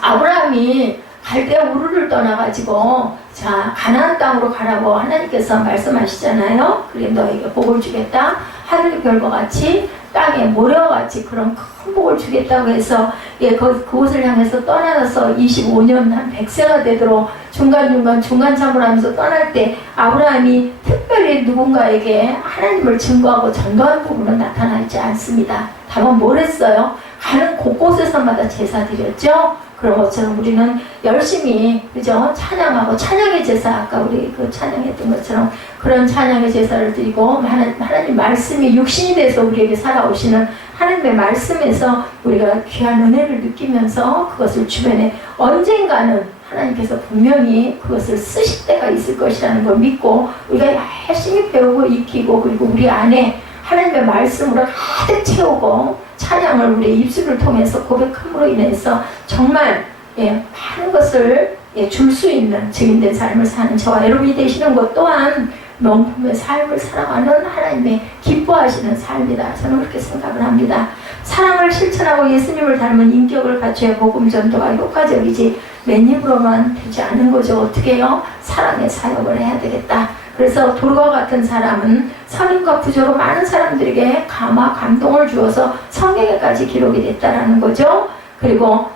아브라함이 갈대아 우르를 떠나가지고 자 가나안 땅으로 가라고 하나님께서 말씀하시잖아요. 그래 너에게 복을 주겠다. 하늘의 별과 같이 땅에 모래와 같이 그런 큰 복을 주겠다고 해서 그곳을 향해서 떠나서 25년 한 100세가 되도록 중간중간 참으하면서 떠날 때 아브라함이 특별히 누군가에게 하나님을 증거하고 전도한 부분은 나타나 있지 않습니다. 다만 뭘 했어요? 가는 곳곳에서마다 제사 드렸죠. 그런 것처럼 우리는 열심히 그죠? 찬양하고 찬양의 제사 아까 우리 그 찬양했던 것처럼 그런 찬양의 제사를 드리고 하나님 말씀이 육신이 돼서 우리에게 살아오시는 하나님의 말씀에서 우리가 귀한 은혜를 느끼면서 그것을 주변에 언젠가는 하나님께서 분명히 그것을 쓰실 때가 있을 것이라는 걸 믿고 우리가 열심히 배우고 익히고 그리고 우리 안에 하나님의 말씀으로 가득 채우고 찬양을 우리의 입술을 통해서 고백함으로 인해서 정말 많은 것을 줄 수 있는 증인된 삶을 사는 저와 여러분이 되시는 것 또한 명품의 삶을 살아가는 하나님의 기뻐하시는 삶이다. 저는 그렇게 생각을 합니다. 사랑을 실천하고 예수님을 닮은 인격을 갖춰야 복음 전도가 효과적이지 맨입으로만 되지 않은 거죠. 어떻게 해요? 사랑의 사역을 해야 되겠다. 그래서 돌과 같은 사람은 선임과 부조로 많은 사람들에게 감동을 주어서 성경에까지 기록이 됐다라는 거죠. 그리고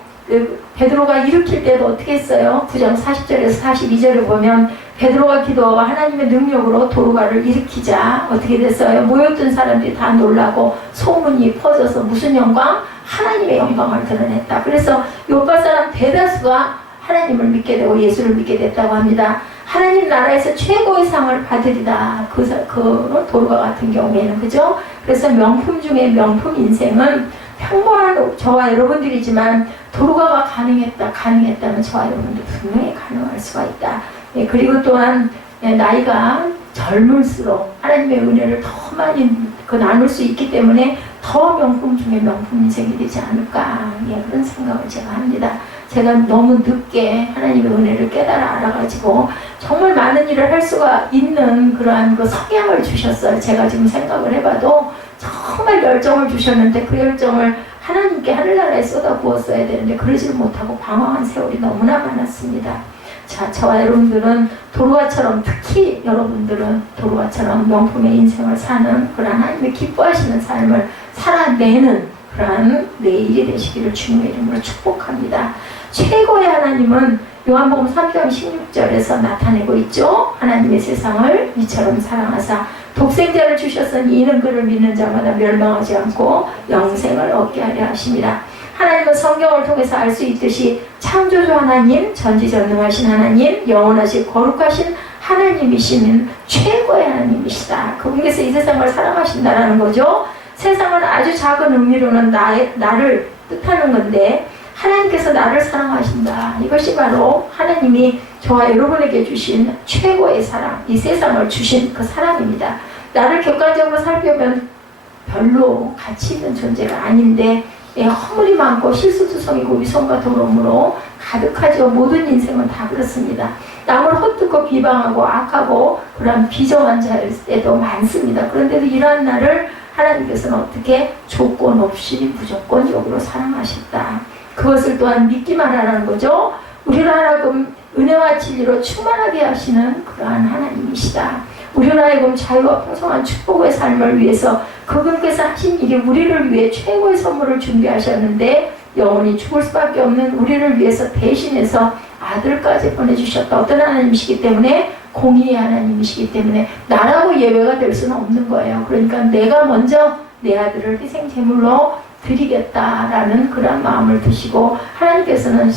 베드로가 일으킬 때도 어떻게 했어요? 9장 40절에서 42절에 보면 베드로가 기도하고 하나님의 능력으로 도르가를 일으키자 어떻게 됐어요? 모였던 사람들이 다 놀라고 소문이 퍼져서 무슨 영광? 하나님의 영광을 드러냈다. 그래서 요파 사람 대다수가 하나님을 믿게 되고 예수를 믿게 됐다고 합니다. 하나님 나라에서 최고의 상을 받으리다. 그 도르가 같은 경우에는 그죠? 그래서 명품 중에 명품 인생은 평범한 저와 여러분들이지만 도르가가 가능했다면 저와 여러분들 분명히 가능할 수가 있다. 그리고 또한 나이가 젊을수록 하나님의 은혜를 더 많이 나눌 수 있기 때문에 더 명품 중에 명품 인생이 되지 않을까 그런 생각을 제가 합니다. 제가 너무 늦게 하나님의 은혜를 깨달아 알아가지고 정말 많은 일을 할 수가 있는 그러한 그 성향을 주셨어요. 제가 지금 생각을 해봐도 정말 열정을 주셨는데 그 열정을 하나님께 하늘나라에 쏟아부었어야 되는데 그러지를 못하고 방황한 세월이 너무나 많았습니다. 자, 저와 여러분들은 도르가처럼 특히 여러분들은 도르가처럼 명품의 인생을 사는 그러한 하나님의 기뻐하시는 삶을 살아내는 그러한 내일이 되시기를 주님의 이름으로 축복합니다. 최고의 하나님은 요한복음 3장 16절에서 나타내고 있죠. 하나님의 세상을 이처럼 사랑하사 독생자를 주셨으니 이는 그를 믿는 자마다 멸망하지 않고 영생을 얻게 하려 하심이라. 하나님은 성경을 통해서 알 수 있듯이 창조주 하나님, 전지전능하신 하나님, 영원하신 거룩하신 하나님이시는 최고의 하나님이시다. 그분께서 이 세상을 사랑하신다라는 거죠. 세상은 아주 작은 의미로는 나를 뜻하는 건데 하나님께서 나를 사랑하신다. 이것이 바로 하나님이 저와 여러분에게 주신 최고의 사랑, 이 세상을 주신 그 사랑입니다. 나를 객관적으로 살펴보면 별로 가치 있는 존재가 아닌데 허물이 많고 실수투성이고 위선과 더러움으로 가득하죠. 모든 인생은 다 그렇습니다. 남을 헛듣고 비방하고 악하고 그런 비정한 자일때도 많습니다. 그런데도 이러한 나를 하나님께서는 어떻게 조건 없이 무조건적으로 사랑하셨다. 그것을 또한 믿기만 하라는 거죠. 우리를 하여금 은혜와 진리로 충만하게 하시는 그러한 하나님이시다. 우리를 하여금 자유와 풍성한 축복의 삶을 위해서 그분께서 하신 일이 우리를 위해 최고의 선물을 준비하셨는데 영원히 죽을 수밖에 없는 우리를 위해서 대신해서 아들까지 보내주셨다. 어떤 하나님이시기 때문에 공의의 하나님이시기 때문에 나라고 예외가 될 수는 없는 거예요. 그러니까 내가 먼저 내 아들을 희생 제물로 드리겠다라는 그런 마음을 드시고 하나님께서는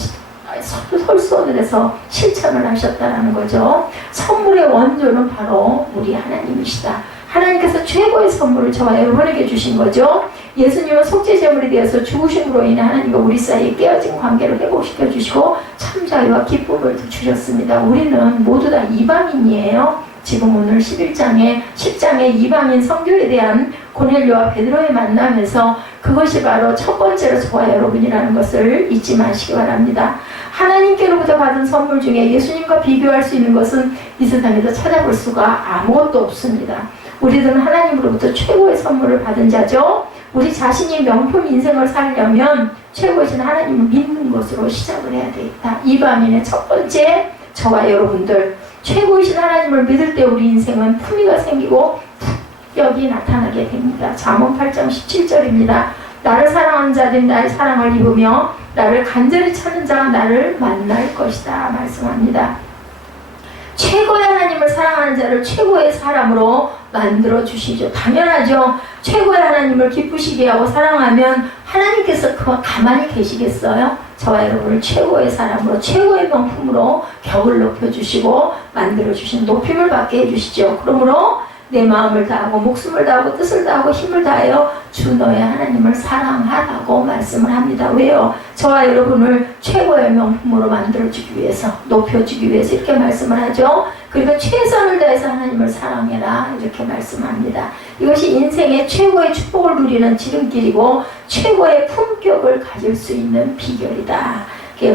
솔선을 실천을 하셨다는 거죠. 선물의 원조는 바로 우리 하나님이시다. 하나님께서 최고의 선물을 저와 여러분에게 주신 거죠. 예수님은 속죄제물이 되어서 죽으심으로 인해 하나님과 우리 사이에 깨어진 관계를 회복시켜 주시고 참 자유와 기쁨을 주셨습니다. 우리는 모두 다 이방인이에요. 지금 오늘 10장의 이방인 성교에 대한 고넬료와 베드로의 만남에서 그것이 바로 첫 번째로 저와 여러분이라는 것을 잊지 마시기 바랍니다. 하나님께로부터 받은 선물 중에 예수님과 비교할 수 있는 것은 이 세상에서 찾아볼 수가 아무것도 없습니다. 우리들은 하나님으로부터 최고의 선물을 받은 자죠. 우리 자신이 명품 인생을 살려면 최고이신 하나님을 믿는 것으로 시작을 해야 되겠다. 이방인의 첫 번째, 저와 여러분들 최고이신 하나님을 믿을 때 우리 인생은 품위가 생기고 품격이 나타나게 됩니다. 잠언 8장 17절입니다. 나를 사랑하는 자들이 나의 사랑을 입으며 나를 간절히 찾는 자가 나를 만날 것이다 말씀합니다. 최고의 하나님을 사랑하는 자를 최고의 사람으로 만들어 주시죠. 당연하죠. 최고의 하나님을 기쁘시게 하고 사랑하면 하나님께서 그와 가만히 계시겠어요? 저와 여러분을 최고의 사람으로 최고의 명품으로 격을 높여주시고 만들어주신 높임을 받게 해주시죠. 그러므로 내 마음을 다하고 목숨을 다하고 뜻을 다하고 힘을 다하여 주 너의 하나님을 사랑하라고 말씀을 합니다. 왜요? 저와 여러분을 최고의 명품으로 만들어주기 위해서, 높여주기 위해서 이렇게 말씀을 하죠. 그리고 최선을 다해서 하나님을 사랑해라 이렇게 말씀합니다. 이것이 인생의 최고의 축복을 누리는 지름길이고 최고의 품격을 가질 수 있는 비결이다.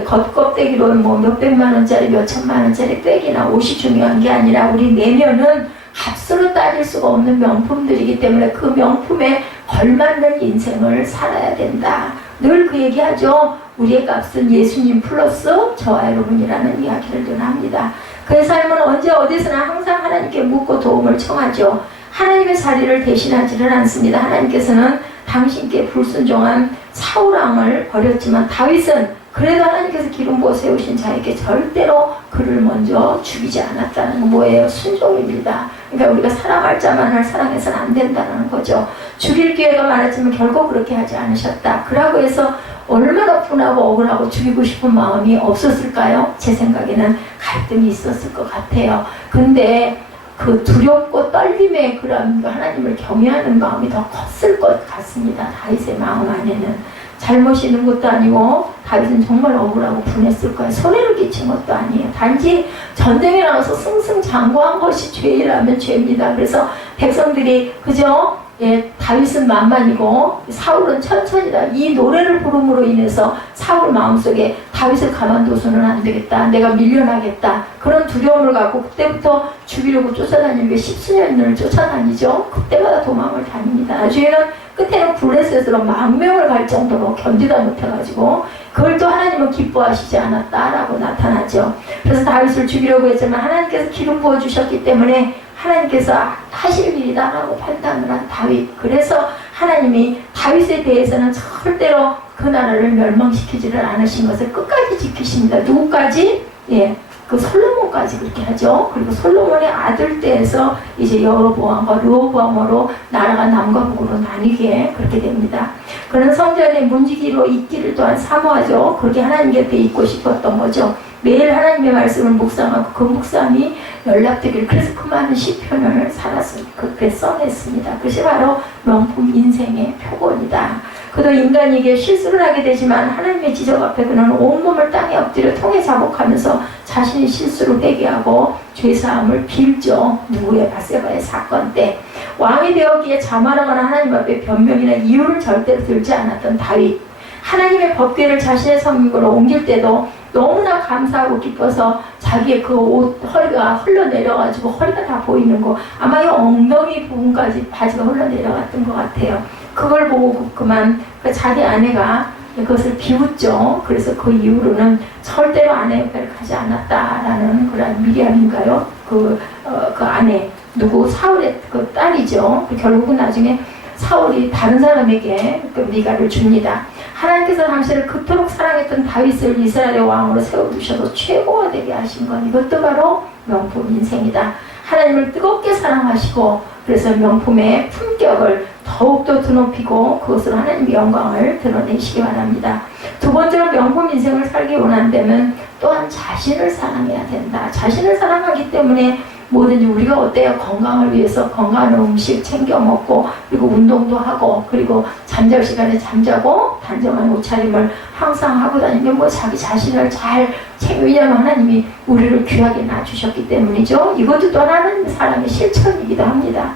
겉껍데기로 뭐 몇백만 원짜리 몇천만 원짜리 백이나 옷이 중요한 게 아니라 우리 내면은 값으로 따질 수가 없는 명품들이기 때문에 그 명품에 걸맞는 인생을 살아야 된다. 늘 그 얘기하죠. 우리의 값은 예수님 플러스 저와 여러분이라는 이야기를 늘 합니다. 그의 삶은 언제 어디서나 항상 하나님께 묻고 도움을 청하죠. 하나님의 자리를 대신하지는 않습니다. 하나님께서는 당신께 불순종한 사울왕을 버렸지만 다윗은 그래도 하나님께서 기름 부어 세우신 자에게 절대로 그를 먼저 죽이지 않았다는 건 뭐예요? 순종입니다. 그러니까 우리가 사랑할 자만을 사랑해서는 안 된다는 거죠. 죽일 기회가 많았지만 결국 그렇게 하지 않으셨다. 그러고 해서 얼마나 분하고 억울하고 죽이고 싶은 마음이 없었을까요? 제 생각에는 갈등이 있었을 것 같아요. 근데 그 두렵고 떨림의 그런 하나님을 경외하는 마음이 더 컸을 것 같습니다. 다윗의 마음 안에는. 잘못이 있는 것도 아니고 다윗은 정말 억울하고 분했을 거예요. 손해를 끼친 것도 아니에요. 단지 전쟁에 나가서 승승장구한 것이 죄라면 죄입니다. 그래서 백성들이 그저 다윗은 만만이고 사울은 천천히다. 이 노래를 부름으로 인해서 사울 마음속에 다윗을 가만둬서는 안 되겠다. 내가 밀려나겠다. 그런 두려움을 갖고 그때부터 죽이려고 쫓아다니는 게 십수년을 쫓아다니죠. 그때마다 도망을 다닙니다. 나중에는 끝에는 블레셋으로 망명을 갈 정도로 견디다 못해가지고 그걸 또 하나님은 기뻐하시지 않았다라고 나타나죠. 그래서 다윗을 죽이려고 했지만 하나님께서 기름 부어주셨기 때문에 하나님께서 하실 일이다라고 판단을 한 다윗. 그래서 하나님이 다윗에 대해서는 절대로 그 나라를 멸망시키지를 않으신 것을 끝까지 지키십니다. 누구까지? 그 솔로몬까지 그렇게 하죠. 그리고 솔로몬의 아들 때에서 이제 여로보암과 르호보암으로 나라가 남과 북으로 나뉘게 그렇게 됩니다. 그런 성전의 문지기로 있기를 또한 사모하죠. 그렇게 하나님 곁에 있고 싶었던 거죠. 매일 하나님의 말씀을 묵상하고 그 묵상이 연락되길 그래서 그 많은 시편을 살아서 그렇게 써냈습니다. 그것이 바로 명품 인생의 표본이다. 그도 인간에게 실수를 하게 되지만 하나님의 지적 앞에 그는 온몸을 땅에 엎드려 통에 자복하면서 자신의 실수를 회개하고 죄사함을 빌죠. 누구의 바세바의 사건 때 왕이 되었기에 자만하거나 하나님 앞에 변명이나 이유를 절대로 들지 않았던 다윗. 하나님의 법궤를 자신의 성민으로 옮길 때도 너무나 감사하고 기뻐서 자기의 그 옷 허리가 흘러내려가지고 허리가 다 보이는 거 아마 이 엉덩이 부분까지 바지가 흘러내려갔던 것 같아요. 그걸 보고 그만 자기 아내가 그것을 비웃죠. 그래서 그 이후로는 절대로 아내 옆에 가지 않았다라는 그런 미리암인가요? 그 아내 누구 사울의 그 딸이죠. 결국은 나중에 사울이 다른 사람에게 그 미가를 줍니다. 하나님께서 당신을 그토록 사랑했던 다윗을 이스라엘의 왕으로 세워두셔서 최고가 되게 하신 건 이것도 바로 명품 인생이다. 하나님을 뜨겁게 사랑하시고 그래서 명품의 품격을 더 더욱더 드높이고 그것으로 하나님의 영광을 드러내시기 바랍니다. 두 번째로 명품 인생을 살기 원한다면 또한 자신을 사랑해야 된다. 자신을 사랑하기 때문에 뭐든지 우리가 어때요? 건강을 위해서 건강한 음식 챙겨 먹고 그리고 운동도 하고 그리고 잠잘 시간에 잠자고 단정한 옷차림을 항상 하고 다니면 뭐 자기 자신을 잘 왜냐하면 하나님이 우리를 귀하게 낳아주셨기 때문이죠. 이것도 또한 하나님의 사랑의 실천이기도 합니다.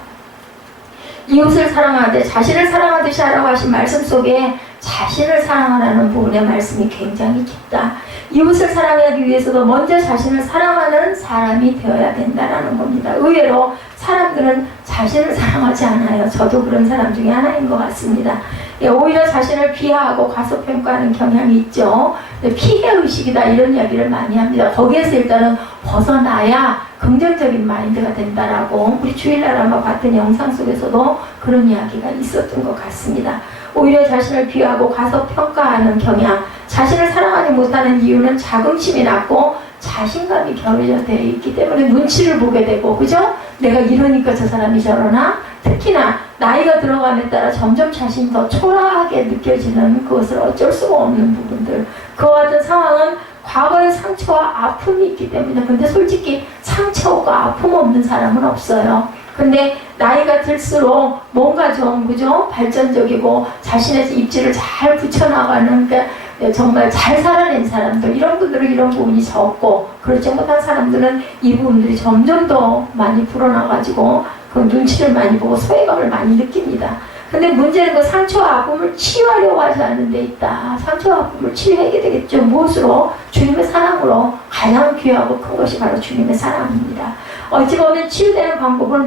이웃을 사랑하되 자신을 사랑하듯이 하라고 하신 말씀 속에 자신을 사랑하라는 부분의 말씀이 굉장히 깊다. 이웃을 사랑하기 위해서도 먼저 자신을 사랑하는 사람이 되어야 된다는 겁니다. 의외로 사람들은 자신을 사랑하지 않아요. 저도 그런 사람 중에 하나인 것 같습니다. 오히려 자신을 비하하고 과소평가하는 경향이 있죠. 피해의식이다 이런 이야기를 많이 합니다. 거기에서 일단은 벗어나야 긍정적인 마인드가 된다라고 우리 주일날 아마 봤던 영상 속에서도 그런 이야기가 있었던 것 같습니다. 오히려 자신을 비하하고 과소평가하는 경향, 자신을 사랑하지 못하는 이유는 자긍심이 낮고 자신감이 결여되어 있기 때문에 눈치를 보게 되고, 그죠? 내가 이러니까 저 사람이 저러나? 특히나 나이가 들어감에 따라 점점 자신이 더 초라하게 느껴지는 그것을 어쩔 수가 없는 부분들. 그와 같은 상황은 과거의 상처와 아픔이 있기 때문에. 근데 솔직히 상처가 아픔 없는 사람은 없어요. 근데 나이가 들수록 뭔가 좀 그죠? 발전적이고 자신의 입지를 잘 붙여나가는, 그러니까 정말 잘 살아낸 사람들, 이런 분들은 이런 부분이 적고, 그렇지 못한 사람들은 이 부분들이 점점 더 많이 불어나가지고 그 눈치를 많이 보고 소외감을 많이 느낍니다. 근데 문제는 그 상처와 아픔을 치유하려고 하지 않는 데 있다. 상처와 아픔을 치유해야 되겠죠. 무엇으로? 주님의 사랑으로. 가장 귀하고 큰 것이 바로 주님의 사랑입니다. 어찌 보면 치유되는 방법을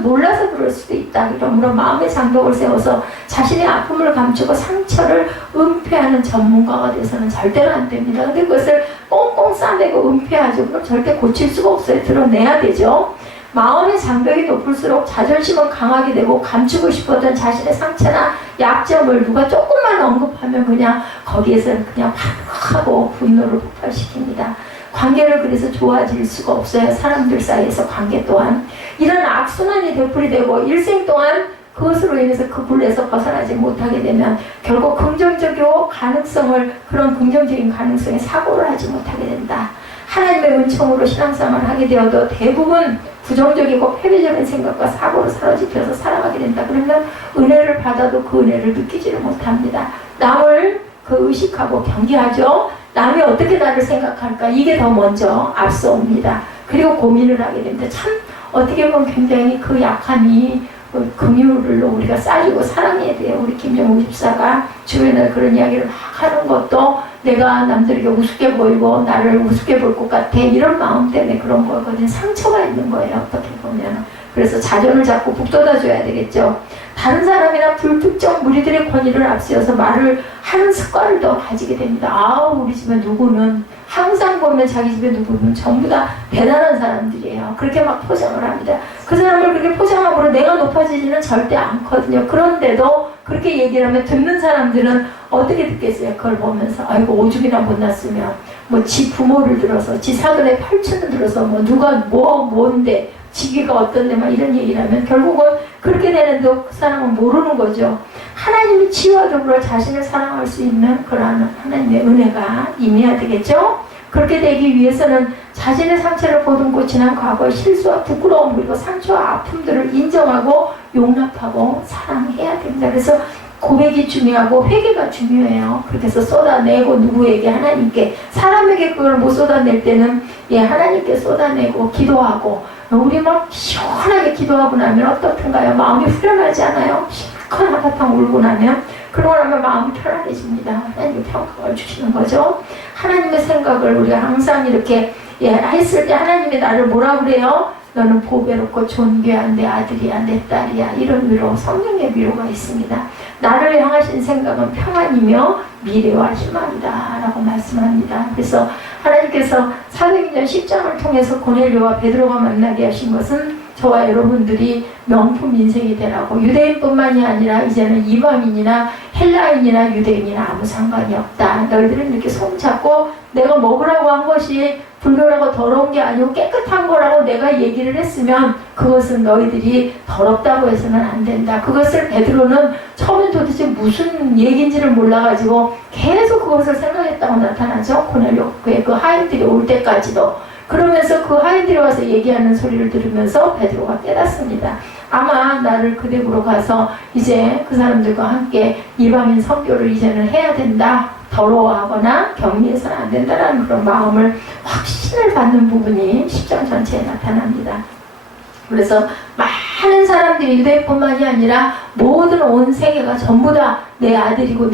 몰라서 그럴 수도 있다. 그러므로 마음의 장벽을 세워서 자신의 아픔을 감추고 상처를 은폐하는 전문가가 돼서는 절대로 안 됩니다. 근데 그것을 꽁꽁 싸매고 은폐하죠. 그럼 절대 고칠 수가 없어요. 드러내야 되죠. 마음의 장벽이 높을수록 자존심은 강하게 되고 감추고 싶었던 자신의 상처나 약점을 누가 조금만 언급하면 그냥 거기에서 그냥 확 하고 분노를 폭발시킵니다. 관계를 그래서 좋아질 수가 없어요. 사람들 사이에서 관계 또한. 이런 악순환이 되풀이되고 일생 동안 그것으로 인해서 그 굴레에서 벗어나지 못하게 되면 결국 긍정적이고 그런 긍정적인 가능성에 사고를 하지 못하게 된다. 하나님의 은총으로 신앙생활을 하게 되어도 대부분 부정적이고 패배적인 생각과 사고로 사로잡혀서 살아가게 된다. 그러면 은혜를 받아도 그 은혜를 느끼지를 못합니다. 남을 의식하고 경계하죠. 남이 어떻게 나를 생각할까? 이게 더 먼저 앞서옵니다. 그리고 고민을 하게 됩니다. 참 어떻게 보면 굉장히 그 약함이 긍휼을 우리가 싸주고 사랑해야 돼요. 우리 김정우 집사가 주변에 그런 이야기를 막 하는 것도 내가 남들에게 우습게 보이고 나를 우습게 볼 것 같아, 이런 마음 때문에 그런 거거든요. 상처가 있는 거예요. 어떻게 보면. 그래서 자존을 자꾸 북돋아줘야 되겠죠. 다른 사람이나 불특정 무리들의 권위를 앞세워서 말을 하는 습관을 더 가지게 됩니다. 우리 집에 누구는 항상 보면 자기 집에 누구는 전부 다 대단한 사람들이에요. 그렇게 막 포장을 합니다. 그 사람을 그렇게 포장함으로 내가 높아지지는 절대 않거든요. 그런데도 그렇게 얘기를 하면 듣는 사람들은 어떻게 듣겠어요? 그걸 보면서 아이고 오죽이나 못났으면 뭐 지 부모를 들어서 지 사돈의 팔촌을 들어서 뭐 누가 뭔데 지기가 어떤데 막 이런 얘기를 하면 결국은 그렇게 되는데 그 사람은 모르는 거죠. 하나님이 치유와 더불어 자신을 사랑할 수 있는 그러한 하나님의 은혜가 임해야 되겠죠. 그렇게 되기 위해서는 자신의 상처를 보듬고 지난 과거의 실수와 부끄러움 그리고 상처와 아픔들을 인정하고 용납하고 사랑해야 됩니다. 그래서 고백이 중요하고 회개가 중요해요. 그렇게 해서 쏟아내고 누구에게? 하나님께. 사람에게 그걸 못 쏟아낼 때는 하나님께 쏟아내고 기도하고, 우리 막 시원하게 기도하고 나면 어떻든가요? 마음이 후련하지 않아요? 실컷 한바탕 울고 나면? 그러고 나면 마음이 편안해집니다. 하나님의 평강을 주시는 거죠. 하나님의 생각을 우리가 항상 이렇게 했을 때 하나님이 나를 뭐라 그래요? 너는 보배롭고 존귀한 내 아들이야, 내 딸이야. 이런 위로, 성령의 위로가 있습니다. 나를 향하신 생각은 평안이며 미래와 희망이다 라고 말씀합니다. 그래서 하나님께서 사도행전 10장을 통해서 고넬료와 베드로가 만나게 하신 것은 저와 여러분들이 명품 인생이 되라고, 유대인뿐만이 아니라 이제는 이방인이나 헬라인이나 유대인이나 아무 상관이 없다. 너희들은 이렇게 손잡고 내가 먹으라고 한 것이 불결하고 더러운 게 아니고 깨끗한 거라고 내가 얘기를 했으면 그것은 너희들이 더럽다고 해서는 안 된다. 그것을 베드로는 처음엔 도대체 무슨 얘기인지를 몰라가지고 계속 그것을 생각했다고 나타나죠. 고넬료교회 그 하인들이 올 때까지도. 그러면서 그 하인들이 와서 얘기하는 소리를 들으면서 베드로가 깨닫습니다. 아마 나를 그 댁으로 가서 이제 그 사람들과 함께 이방인 선교를 이제는 해야 된다. 더러워하거나 격리해서는 안 된다라는 그런 마음을 확신을 받는 부분이 10장 전체에 나타납니다. 그래서 많은 사람들이 유대뿐만이 아니라 모든 온 세계가 전부 다 내 아들이고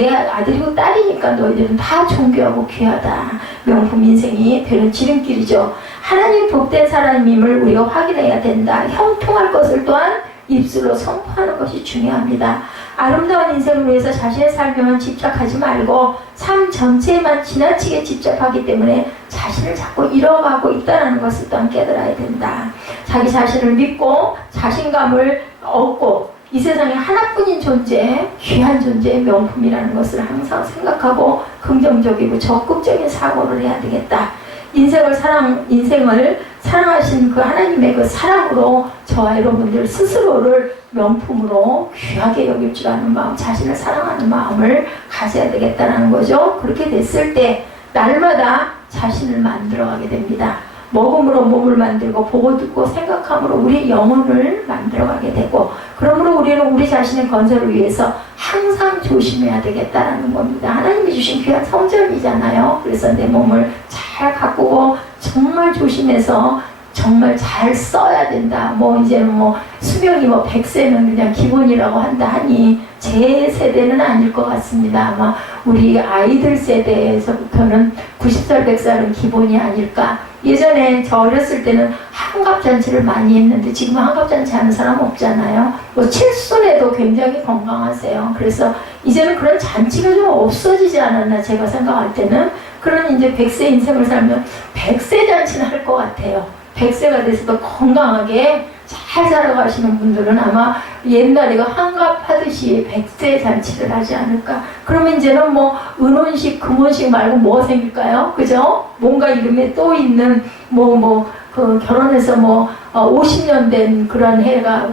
딸이니까 너희들은 다 존귀하고 귀하다. 명품 인생이 되는 지름길이죠. 하나님 복된 사람임을 우리가 확인해야 된다. 형통할 것을 또한 입술로 선포하는 것이 중요합니다. 아름다운 인생을 위해서 자신의 삶에만 집착하지 말고 삶 전체에만 지나치게 집착하기 때문에 자신을 자꾸 잃어가고 있다는 것을 또한 깨달아야 된다. 자기 자신을 믿고 자신감을 얻고 이 세상에 하나뿐인 존재, 귀한 존재의 명품이라는 것을 항상 생각하고 긍정적이고 적극적인 사고를 해야 되겠다. 인생을 사랑하신 그 하나님의 그 사랑으로 저와 여러분들 스스로를 명품으로 귀하게 여길 줄 아는 마음, 자신을 사랑하는 마음을 가져야 되겠다는 거죠. 그렇게 됐을 때 날마다 자신을 만들어가게 됩니다. 먹음으로 몸을 만들고 보고 듣고 생각함으로 우리 영혼을 만들어가게 되고, 그러므로 우리는 우리 자신의 건설을 위해서 항상 조심해야 되겠다라는 겁니다. 하나님이 주신 귀한 성전이잖아요. 그래서 내 몸을 잘 가꾸고 정말 조심해서 정말 잘 써야 된다. 이제는 수명이 100세는 그냥 기본이라고 한다 하니 제 세대는 아닐 것 같습니다. 아마 우리 아이들 세대에서부터는 90살, 100살은 기본이 아닐까. 예전에 저 어렸을 때는 환갑잔치를 많이 했는데 지금 환갑잔치 하는 사람 없잖아요. 칠순에도 굉장히 건강하세요. 그래서 이제는 그런 잔치가 좀 없어지지 않았나 제가 생각할 때는. 그런 이제 100세 인생을 살면 100세 잔치는 할 것 같아요. 100세가 돼서도 건강하게 잘 살아가시는 분들은 아마 옛날에 환갑하듯이 100세 잔치를 하지 않을까. 그러면 이제는 은혼식, 금혼식 말고 뭐가 생길까요? 그죠? 뭔가 이름에 또 있는 결혼해서 50년 된 그런 해가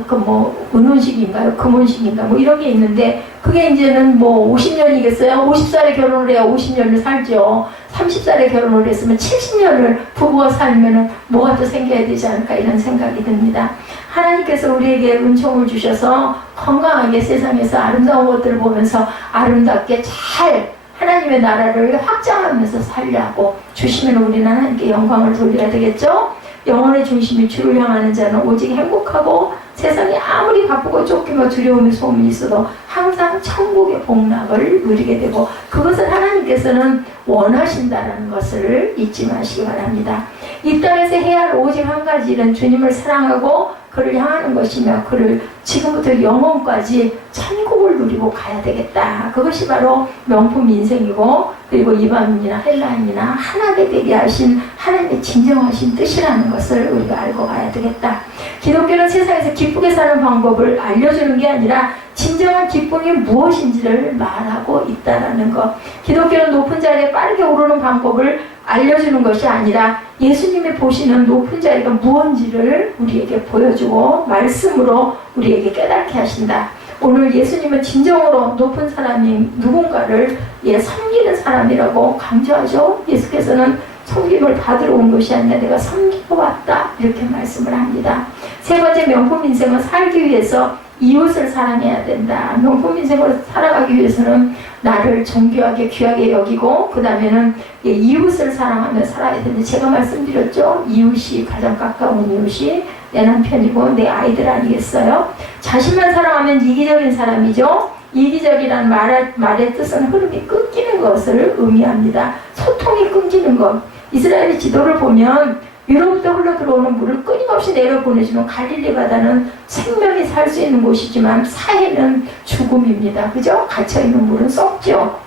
은혼식인가요? 금혼식인가? 이런 게 있는데 그게 이제는 50년이겠어요? 50살에 결혼을 해야 50년을 살죠. 30살에 결혼을 했으면 70년을 부부가 살면은 뭐가 또 생겨야 되지 않을까 이런 생각이 듭니다. 하나님께서 우리에게 은총을 주셔서 건강하게 세상에서 아름다운 것들을 보면서 아름답게 잘 하나님의 나라를 확장하면서 살려고 주시면 우리는 하나님께 영광을 돌려야 되겠죠? 영혼의 중심이 주를 향하는 자는 오직 행복하고 세상이 아무리 바쁘고 쫓기며 두려움이 소음이 있어도 항상 천국의 복락을 누리게 되고, 그것을 하나님께서는 원하신다는 것을 잊지 마시기 바랍니다. 이 땅에서 해야 할 오직 한 가지 일은 주님을 사랑하고 그를 향하는 것이며 그를 지금부터 영원까지 천국을 누리고 가야 되겠다. 그것이 바로 명품 인생이고, 그리고 이방인이나 헬라인이나 하나가 되게 하신 하나님의 진정하신 뜻이라는 것을 우리가 알고 가야 되겠다. 기독교는 세상에서 기쁘게 사는 방법을 알려주는 게 아니라 진정한 기쁨이 무엇인지를 말하고 있다는 것. 기독교는 높은 자리에 빠르게 오르는 방법을 알려주는 것이 아니라 예수님이 보시는 높은 자리가 무엇인지를 우리에게 보여주고 말씀으로 우리에게 깨닫게 하신다. 오늘 예수님은 진정으로 높은 사람이 누군가를 섬기는 사람이라고 강조하죠. 예수께서는 섬김을 받으러 온 것이 아니라 내가 섬기러 왔다 이렇게 말씀을 합니다. 세 번째, 명품 인생을 살기 위해서 이웃을 사랑해야 된다. 명품 인생을 살아가기 위해서는 나를 존귀하게 귀하게 여기고 그 다음에는 이웃을 사랑하며 살아야 되는데, 제가 말씀드렸죠. 이웃이 가장 가까운 이웃이 내 남편이고 내 아이들 아니겠어요? 자신만 사랑하면 이기적인 사람이죠. 이기적이란 말의 뜻은 흐름이 끊기는 것을 의미합니다. 소통이 끊기는 것. 이스라엘의 지도를 보면 위로부터 흘러 들어오는 물을 끊임없이 내려보내주는 갈릴리 바다는 생명이 살 수 있는 곳이지만 사해는 죽음입니다. 그죠? 갇혀있는 물은 썩죠.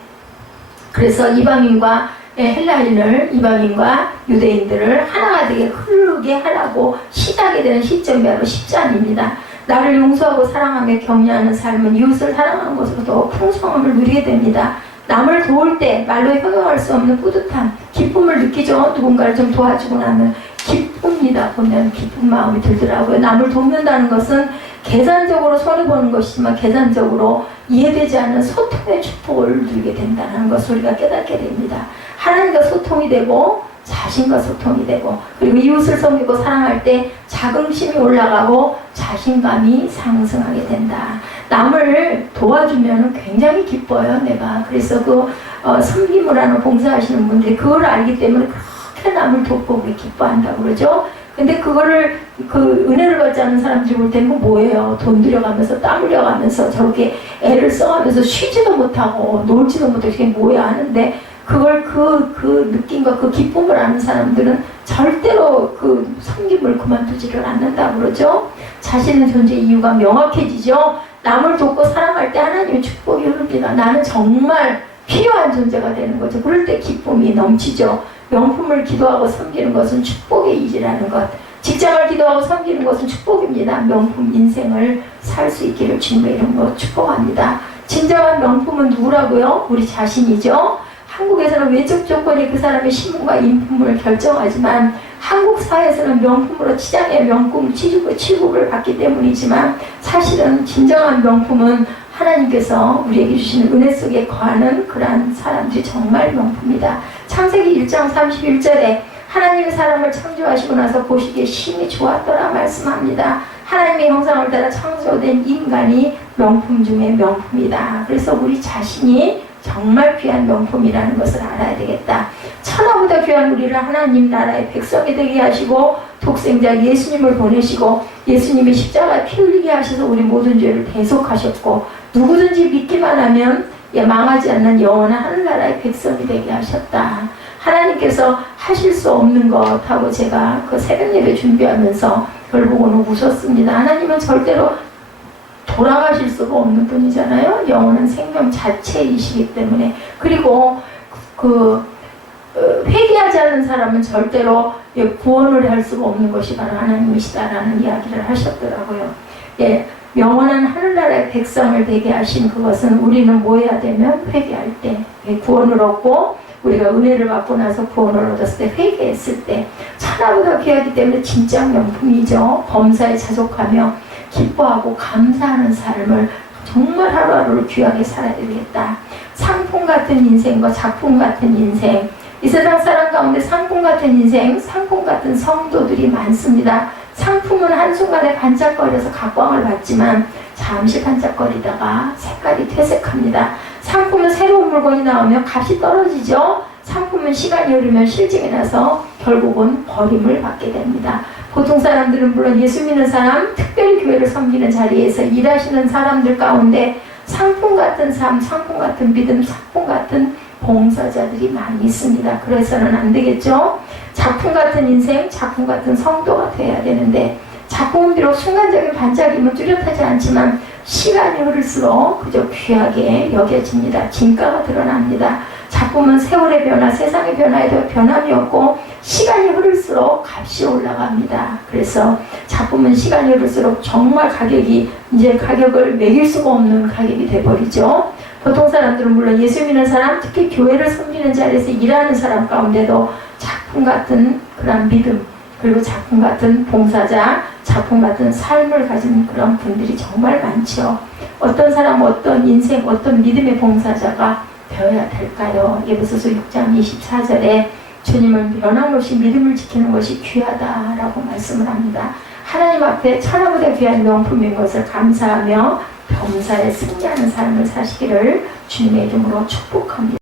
그래서 이방인과 이방인과 유대인들을 하나가 되게 흐르게 하라고 시작이 되는 시점이 바로 10장입니다. 나를 용서하고 사랑하며 격려하는 삶은 이웃을 사랑하는 것으로 더 풍성함을 누리게 됩니다. 남을 도울 때 말로 형용할 수 없는 뿌듯함, 기쁨을 느끼죠. 누군가를 좀 도와주고 나면 기쁩니다. 보면 기쁜 마음이 들더라고요. 남을 돕는다는 것은 계산적으로 손해보는 것이지만 계산적으로 이해되지 않는 소통의 축복을 누리게 된다는 것을 우리가 깨닫게 됩니다. 하나님과 소통이 되고 자신과 소통이 되고, 그리고 이웃을 섬기고 사랑할 때 자긍심이 올라가고 자신감이 상승하게 된다. 남을 도와주면 굉장히 기뻐요, 내가. 그래서 섬김을 하는 봉사하시는 분들이 그걸 알기 때문에 그렇게 남을 돕고 우리 기뻐한다고 그러죠. 근데 그거를 은혜를 받지 않는 사람들이 볼 때는 뭐예요? 돈 들여가면서 땀 흘려가면서 저렇게 애를 써가면서 쉬지도 못하고 놀지도 못하고 이게 뭐야 하는데, 그걸 그 느낌과 그 기쁨을 아는 사람들은 절대로 그 섬김을 그만두지를 않는다고 그러죠. 자신의 존재 이유가 명확해지죠. 남을 돕고 사랑할 때 하나님의 축복이 흐릅니다. 나는 정말 필요한 존재가 되는 거죠. 그럴 때 기쁨이 넘치죠. 명품을 기도하고 섬기는 것은 축복의 일이라는 것. 직장을 기도하고 섬기는 것은 축복입니다. 명품 인생을 살 수 있기를 주님의 이름으로 축복합니다. 진정한 명품은 누구라고요? 우리 자신이죠. 한국에서는 외적 조건이 그 사람의 신분과 인품을 결정하지만 한국 사회에서는 명품으로 시장의 명품 취급을 받기 때문이지만, 사실은 진정한 명품은 하나님께서 우리에게 주시는 은혜 속에 거하는 그러한 사람들이 정말 명품이다. 창세기 1장 31절에 하나님의 사람을 창조하시고 나서 보시기에 심히 좋았더라 말씀합니다. 하나님의 형상을 따라 창조된 인간이 명품 중에 명품이다. 그래서 우리 자신이 정말 귀한 명품이라는 것을 알아야 되겠다. 천하보다 귀한 우리를 하나님 나라의 백성이 되게 하시고 독생자 예수님을 보내시고 예수님이 십자가에 피 흘리게 하셔서 우리 모든 죄를 대속하셨고, 누구든지 믿기만 하면 망하지 않는 영원한 하늘나라의 백성이 되게 하셨다. 하나님께서 하실 수 없는 것하고 제가 그 새벽 예배 준비하면서 그걸 보고는 웃었습니다. 하나님은 절대로 돌아가실 수가 없는 분이잖아요. 영혼은 생명 자체이시기 때문에. 그리고 회개하지 않는 사람은 절대로 구원을 할 수가 없는 것이 바로 하나님이시다라는 이야기를 하셨더라고요. 예, 영원한 하늘나라의 백성을 되게 하신 그것은 우리는 뭐 해야 되면 회개할 때 구원을 얻고, 우리가 은혜를 받고 나서 구원을 얻었을 때 회개했을 때 천하보다 귀하기 때문에 진짜 명품이죠. 범사에 자족하며 기뻐하고 감사하는 삶을 정말 하루하루를 귀하게 살아야 되겠다. 상품 같은 인생과 작품 같은 인생, 이 세상 사람 가운데 상품 같은 인생, 상품 같은 성도들이 많습니다. 상품은 한순간에 반짝거려서 각광을 받지만 잠시 반짝거리다가 색깔이 퇴색합니다. 상품은 새로운 물건이 나오면 값이 떨어지죠. 상품은 시간이 흐르면 실증이 나서 결국은 버림을 받게 됩니다. 보통 사람들은 물론 예수 믿는 사람, 특별히 교회를 섬기는 자리에서 일하시는 사람들 가운데 상품 같은 삶, 상품 같은 믿음, 상품 같은 봉사자들이 많이 있습니다. 그래서는 안 되겠죠. 작품 같은 인생, 작품 같은 성도가 돼야 되는데, 작품은 비록 순간적인 반짝임은 뚜렷하지 않지만 시간이 흐를수록 그저 귀하게 여겨집니다. 진가가 드러납니다. 작품은 세월의 변화, 세상의 변화에도 변함이 없고 시간이 흐를수록 값이 올라갑니다. 그래서 작품은 시간이 흐를수록 정말 가격을 매길 수가 없는 가격이 돼버리죠. 보통 사람들은 물론 예수 믿는 사람, 특히 교회를 섬기는 자리에서 일하는 사람 가운데도 작품 같은 그런 믿음, 그리고 작품 같은 봉사자, 작품 같은 삶을 가진 그런 분들이 정말 많죠. 어떤 사람, 어떤 인생, 어떤 믿음의 봉사자가 되어야 될까요? 에베소서 6장 24절에 주님은 변함없이 믿음을 지키는 것이 귀하다라고 말씀을 합니다. 하나님 앞에 천하보다 귀한 명품인 것을 감사하며 범사에 승리하는 삶을 사시기를 주님의 이름으로 축복합니다.